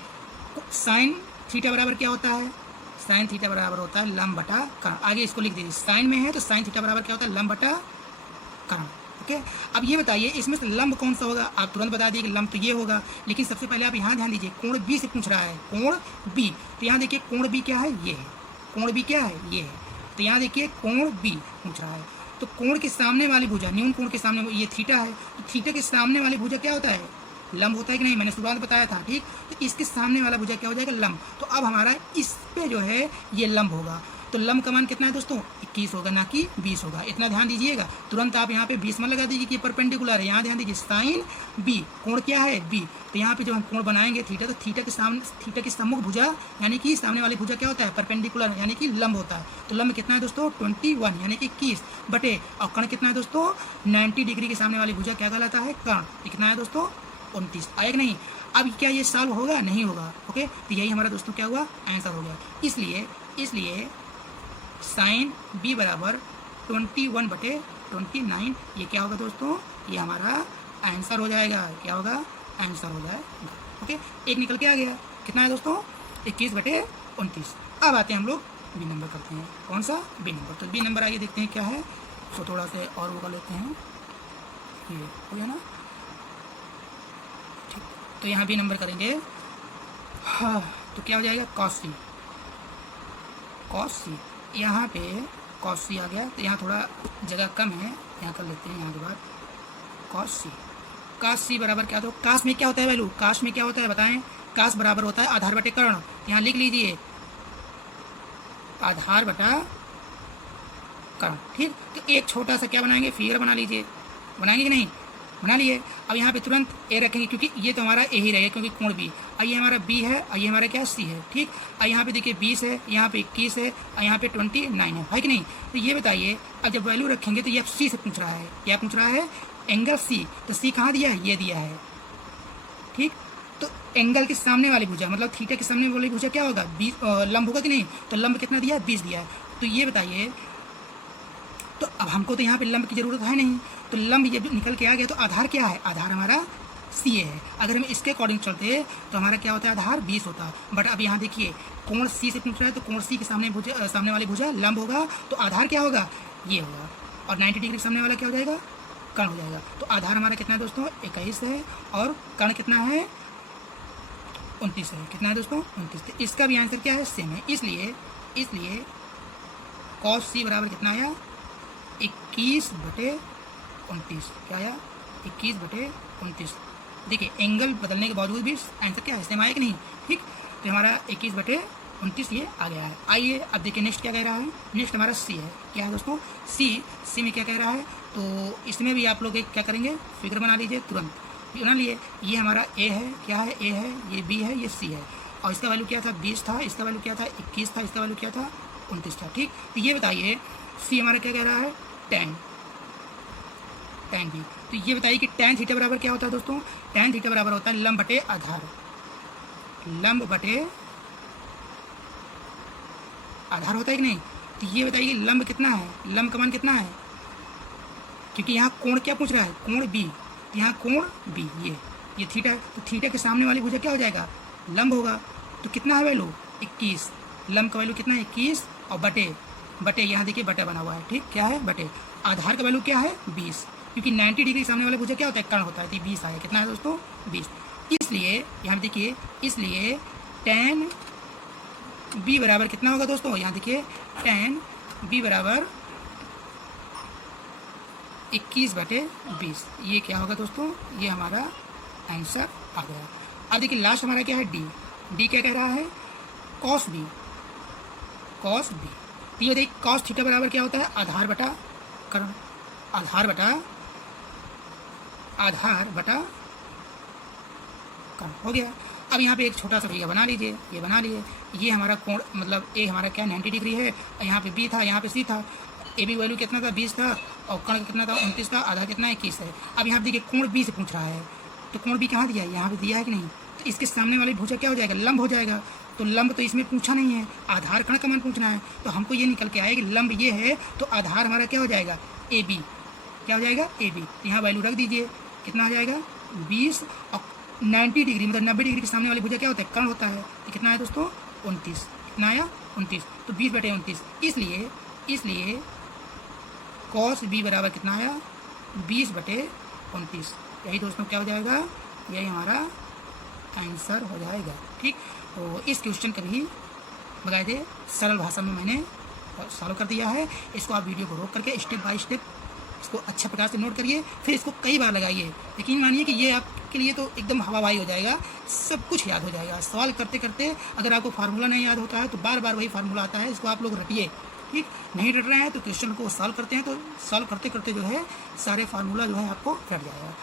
साइन थीटा बराबर क्या होता है, साइन थीटा बराबर होता है लंब बटा कर्ण। आगे इसको लिख दीजिए, साइन में है तो साइन थीटा बराबर क्या होता है लंब बटा कर्ण। ओके, अब ये बताइए इसमें से लंब कौन सा होगा, आप तुरंत बता दिए कि लंब तो ये होगा, लेकिन सबसे पहले आप यहाँ ध्यान दीजिए कोण बी से पूछ रहा है, कोण बी। तो यहाँ देखिए कोण बी क्या है, ये है, कोण बी क्या है, ये है। तो यहाँ देखिए कोण बी पूछ रहा है, तो कोण के सामने वाली भुजा, न्यून कोण के सामने ये थीटा है, तो थीटा के सामने वाली भुजा क्या होता है, लंब होता है कि नहीं, मैंने शुरुआत में बताया था, ठीक। तो इसके सामने वाला भुजा क्या हो जाएगा, लंब। तो अब हमारा इस पे जो है ये लंब होगा, तो लंब का मान कितना है दोस्तों, 21 होगा, ना कि 20 होगा। इतना ध्यान दीजिएगा, तुरंत आप यहाँ पे 20 में लगा दीजिए कि परपेंडिकुलर है। यहाँ ध्यान दीजिए साइन बी, कोण क्या है बी, तो यहाँ पे जब हम कोण बनाएंगे थीटा, तो थीटा के सामने, थीटा की सम्मुख भुजा यानी कि सामने वाली भुजा क्या होता है, परपेंडिकुलर यानी कि लंब होता है। तो लंब कितना है दोस्तों 21 यानी कि 21 बटे, और कर्ण कितना है दोस्तों 90 डिग्री के सामने वाली भुजा क्या कहलाता है, कर्ण। कितना है दोस्तों 29, आया कि नहीं। अब क्या ये सॉल्व होगा, नहीं होगा। ओके, तो यही हमारा दोस्तों क्या हुआ, आंसर हो गया। इसलिए साइन बी बराबर 21 बटे 29, ये क्या होगा दोस्तों, ये हमारा आंसर हो जाएगा। क्या होगा, आंसर हो जाएगा। ओके, एक निकल के आ गया, कितना है दोस्तों 21 बटे 29। अब आते हैं हम लोग बी नंबर करते हैं, कौन सा, बी नंबर। तो बी नंबर आइए देखते हैं क्या है, तो थोड़ा से और वो कर लेते हैं, ये हो गया ना, ठीक। तो यहाँ बी नंबर करेंगे, हाँ, तो क्या हो जाएगा कॉस सी, कॉस सी। यहाँ पे कॉस सी आ गया, तो यहाँ थोड़ा जगह कम है, यहाँ कर लेते हैं, यहाँ के बाद कॉस सी। कास सी बराबर क्या, तो कास में क्या होता है वैल्यू, कास में क्या होता है बताएं, कास बराबर होता है आधार बटे कर्ण। यहाँ लिख लीजिए आधार बटा कर्ण, ठीक। तो एक छोटा सा क्या बनाएंगे, फिगर बना लीजिए, बनाएंगे कि नहीं, बना लिए। अब यहाँ पे तुरंत ए रखेंगे, क्योंकि ये तो हमारा ए ही रहेगा, क्योंकि कोण बी, और ये हमारा बी है, और ये हमारा क्या सी है, ठीक। और यहाँ पे देखिए 20 है, यहाँ पे 21 है, और यहाँ पे 29 है कि नहीं। तो ये बताइए, अब जब वैल्यू रखेंगे तो ये सी से पूछ रहा है, क्या पूछ रहा है, एंगल सी। तो सी कहाँ दिया है, ये दिया है, ठीक। तो एंगल के सामने वाली भुजा मतलब थीटा के सामने वाली भुजा क्या होगा, 20 लंब होगा कि नहीं। तो लंब कितना दिया है, 20 दिया है। तो ये बताइए, तो अब हमको तो यहाँ पे लंब की ज़रूरत है नहीं, तो लंब ये निकल के आ गया, तो आधार क्या है, आधार हमारा सी है। अगर हम इसके अकॉर्डिंग चलते तो हमारा क्या होता है, आधार 20 होता। बट अब यहाँ देखिए कोण सी से पूछ रहा है, तो कोण सी के सामने वाली भुजा लंब होगा, तो आधार क्या होगा, ये होगा, और 90 डिग्री सामने वाला क्या हो जाएगा, कर्ण हो जाएगा। तो आधार हमारा कितना है दोस्तों 21 है, और कर्ण कितना है 29 है। कितना है दोस्तों 29। तो इसका भी आंसर क्या है, सेम है। इसलिए कॉस सी बराबर कितना आया, 21 बटे 29। क्या आया, 21 बटे 29। देखिए एंगल बदलने के बावजूद भी आंसर क्या है, सेम आया कि नहीं, ठीक। तो हमारा 21 बटे 29 ये आ गया है। आइए अब देखिए नेक्स्ट क्या कह रहा है, नेक्स्ट हमारा सी है। क्या है दोस्तों, सी में क्या कह रहा है, तो इसमें भी आप लोग एक क्या करेंगे, फिगर बना लीजिए, तुरंत बना लिए। ये हमारा ए है, क्या है, ए है, ये बी है, ये सी है, और इसका वैल्यू क्या था 20 था, इसका वैल्यू क्या था 21 था, इसका वैल्यू क्या था 29 था, ठीक। तो ये बताइए सी हमारा क्या कह रहा है, tan बी। तो ये बताइए कि tan थीटा बराबर क्या होता है दोस्तों, tan थीटा बराबर होता है लंब बटे आधार, लंब बटे आधार होता है कि नहीं। तो ये बताइए लंब कितना है, लंब का मान कितना है, क्योंकि यहाँ कोण क्या पूछ रहा है, कोण बी, तो यहाँ कोण बी, ये थीटा है, तो थीटा के सामने वाली भुजा क्या हो जाएगा, लंब होगा। तो कितना है वैल्यू 21, लंब का वैल्यू कितना है 21, और बटे यहाँ देखिए बटा बना हुआ है, ठीक। क्या है, बटे आधार का वैल्यू क्या है 20, क्योंकि 90 डिग्री सामने वाला भुजा क्या होता है, कर्ण होता है। तो 20 आया, कितना है दोस्तों 20। इसलिए यहाँ देखिए, इसलिए tan बी बराबर कितना होगा दोस्तों, यहाँ देखिए tan बी बराबर 21 बटे 20। ये क्या होगा दोस्तों, ये हमारा आंसर आ गया। अब देखिए लास्ट हमारा क्या है, डी क्या कह रहा है, कॉस बी। तो ये देखिए कॉस थीटा बराबर क्या होता है, आधार बटा कर्ण, आधार बटा कर्ण हो गया। अब यहाँ पे एक छोटा सा फिगर बना लीजिए, ये बना लिए। ये हमारा कोण मतलब ए हमारा क्या 90 डिग्री है, यहाँ पे बी था, यहाँ पे सी था। ए बी वैल्यू कितना था 20 था, और कर्ण कितना था 29 था, आधा कितना 21 है। अब यहाँ पे देखिए कोण बी से पूछ रहा है, तो कोण बी कहाँ दिया है, यहाँ पे दिया है कि नहीं। तो इसके सामने वाली भुजा क्या हो जाएगा, लंब हो जाएगा। तो लंब तो इसमें पूछा नहीं है, आधार कण का मान पूछना है। तो हमको ये निकल के आएगा कि लंब ये है तो आधार हमारा क्या हो जाएगा, ए बी। क्या हो जाएगा, ए बी। यहाँ वैल्यू रख दीजिए, कितना हो जाएगा 20 और 90 डिग्री मतलब 90 डिग्री के सामने वाली भुजा क्या होता है, कर्ण होता है। तो कितना है दोस्तों 29, कितना आया 29। तो 20/29, इसलिए cos b बराबर कितना आया 20/29। यही दोस्तों क्या हो जाएगा, यही हमारा आंसर हो जाएगा। ठीक, तो इस क्वेश्चन का भी बकायदे सरल भाषा में मैंने सॉल्व कर दिया है। इसको आप वीडियो को रोक करके स्टेप बाय स्टेप इसको अच्छे प्रकार से नोट करिए, फिर इसको कई बार लगाइए। यकीन मानिए कि ये आपके लिए तो एकदम हवाबाई हो जाएगा, सब कुछ याद हो जाएगा। सवाल करते करते अगर आपको फार्मूला नहीं याद होता है तो बार बार वही फार्मूला आता है, इसको आप लोग रटिए। ठीक, नहीं रट रहे हैं तो क्वेश्चन को सॉल्व करते हैं, तो सॉल्व करते करते जो है सारे फार्मूला जो है आपको रट जाएगा।